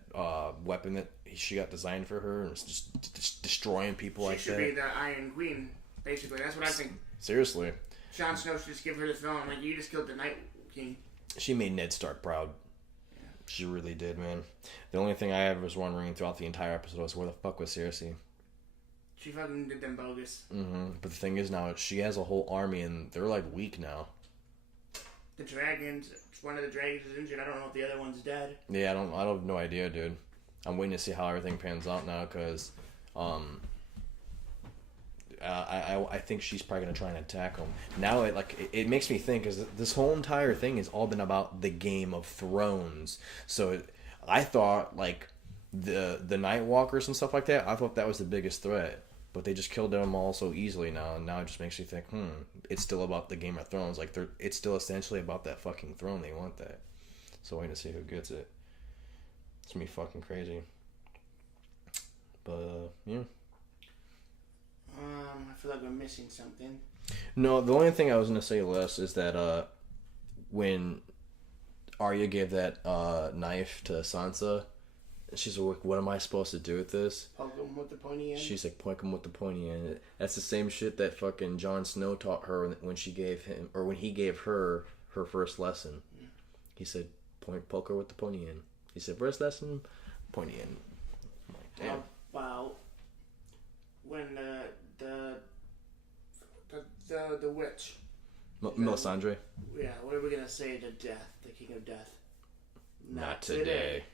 weapon that she got designed for her, and it's just destroying people like that. She should be the Iron Queen, basically. That's what I think. Seriously. Jon Snow should just give her the throne. Like, you just killed the Night King. She made Ned Stark proud. Yeah. She really did, man. The only thing I ever was wondering throughout the entire episode was where the fuck was Cersei? She fucking did them bogus. Mm-hmm. But the thing is now, she has a whole army, and they're, like, weak now. The dragons, one of the dragons is injured. I don't know if the other one's dead. Yeah, I have no idea, dude. I'm waiting to see how everything pans out now, because, I think she's probably going to try and attack him. Now, it makes me think, because this whole entire thing has all been about the Game of Thrones. So, I thought, like, the Night Walkers and stuff like that, I thought that was the biggest threat. But they just killed them all so easily now, and now it just makes you think, it's still about the Game of Thrones. Like, it's still essentially about that fucking throne. They want that. So waiting to see who gets it. It's gonna be fucking crazy. But, yeah. I feel like we're missing something. No, the only thing I was gonna say, Les, is that, when Arya gave that, knife to Sansa, she's like, what am I supposed to do with this? Poke him with the pointy end? She's like, poke him with the pointy end. That's the same shit that fucking Jon Snow taught her when he gave her her first lesson. Yeah. He said, poke her with the pointy end. He said, first lesson, pointy end. I'm like, damn. How about when the witch? Melisandre? Yeah, what are we going to say to death, the king of death? Not today.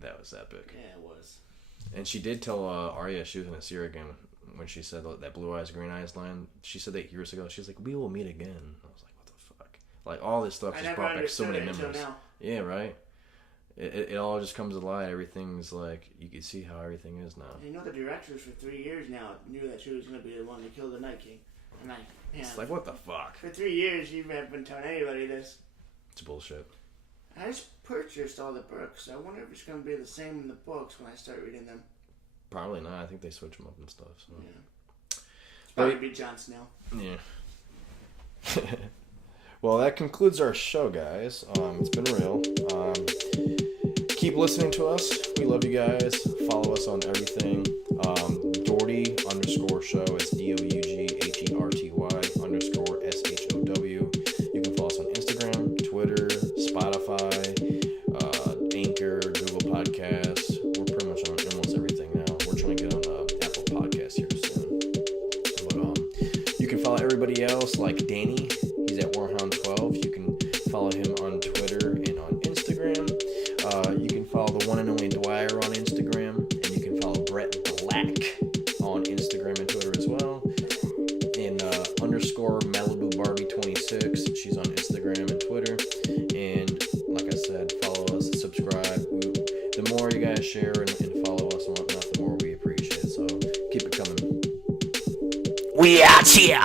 That was epic. Yeah, it was. And she did tell Arya she was going to see her again when she said that blue eyes, green eyes line. She said that years ago. She's like, we will meet again. I was like, what the fuck? Like, all this stuff just brought back so many memories. Now. Yeah, right? It all just comes to light. Everything's like, you can see how everything is now. You know, the directors for 3 years now knew that she was going to be the one to kill the Night King. And it's like, what the fuck? For 3 years, you haven't been telling anybody this. It's bullshit. I just purchased all the books. I wonder if it's going to be the same in the books when I start reading them. Probably not. I think they switch them up and stuff. So. Yeah. It's probably be Jon Snow. Yeah. Well, that concludes our show, guys. It's been real. Keep listening to us. We love you guys. Follow us on everything. Doherty _show is DOUGHERTY_SHOW. You can follow us on Instagram, Twitter, Spotify, Anchor, Google Podcasts. We're pretty much on almost everything now. We're trying to get on Apple Podcasts here soon. But you can follow everybody else, like Danny. He's at Warhound12. You can follow him on Twitter and on Instagram. You can follow the one and only Dwyer on Instagram, and you can follow Brett Black on Instagram and Twitter as well. And _Malibu Barbie 26. She's on Instagram and Twitter. And like I said, follow us, subscribe. The more you guys share and follow us and whatnot, the more we appreciate it. So keep it coming. We out here.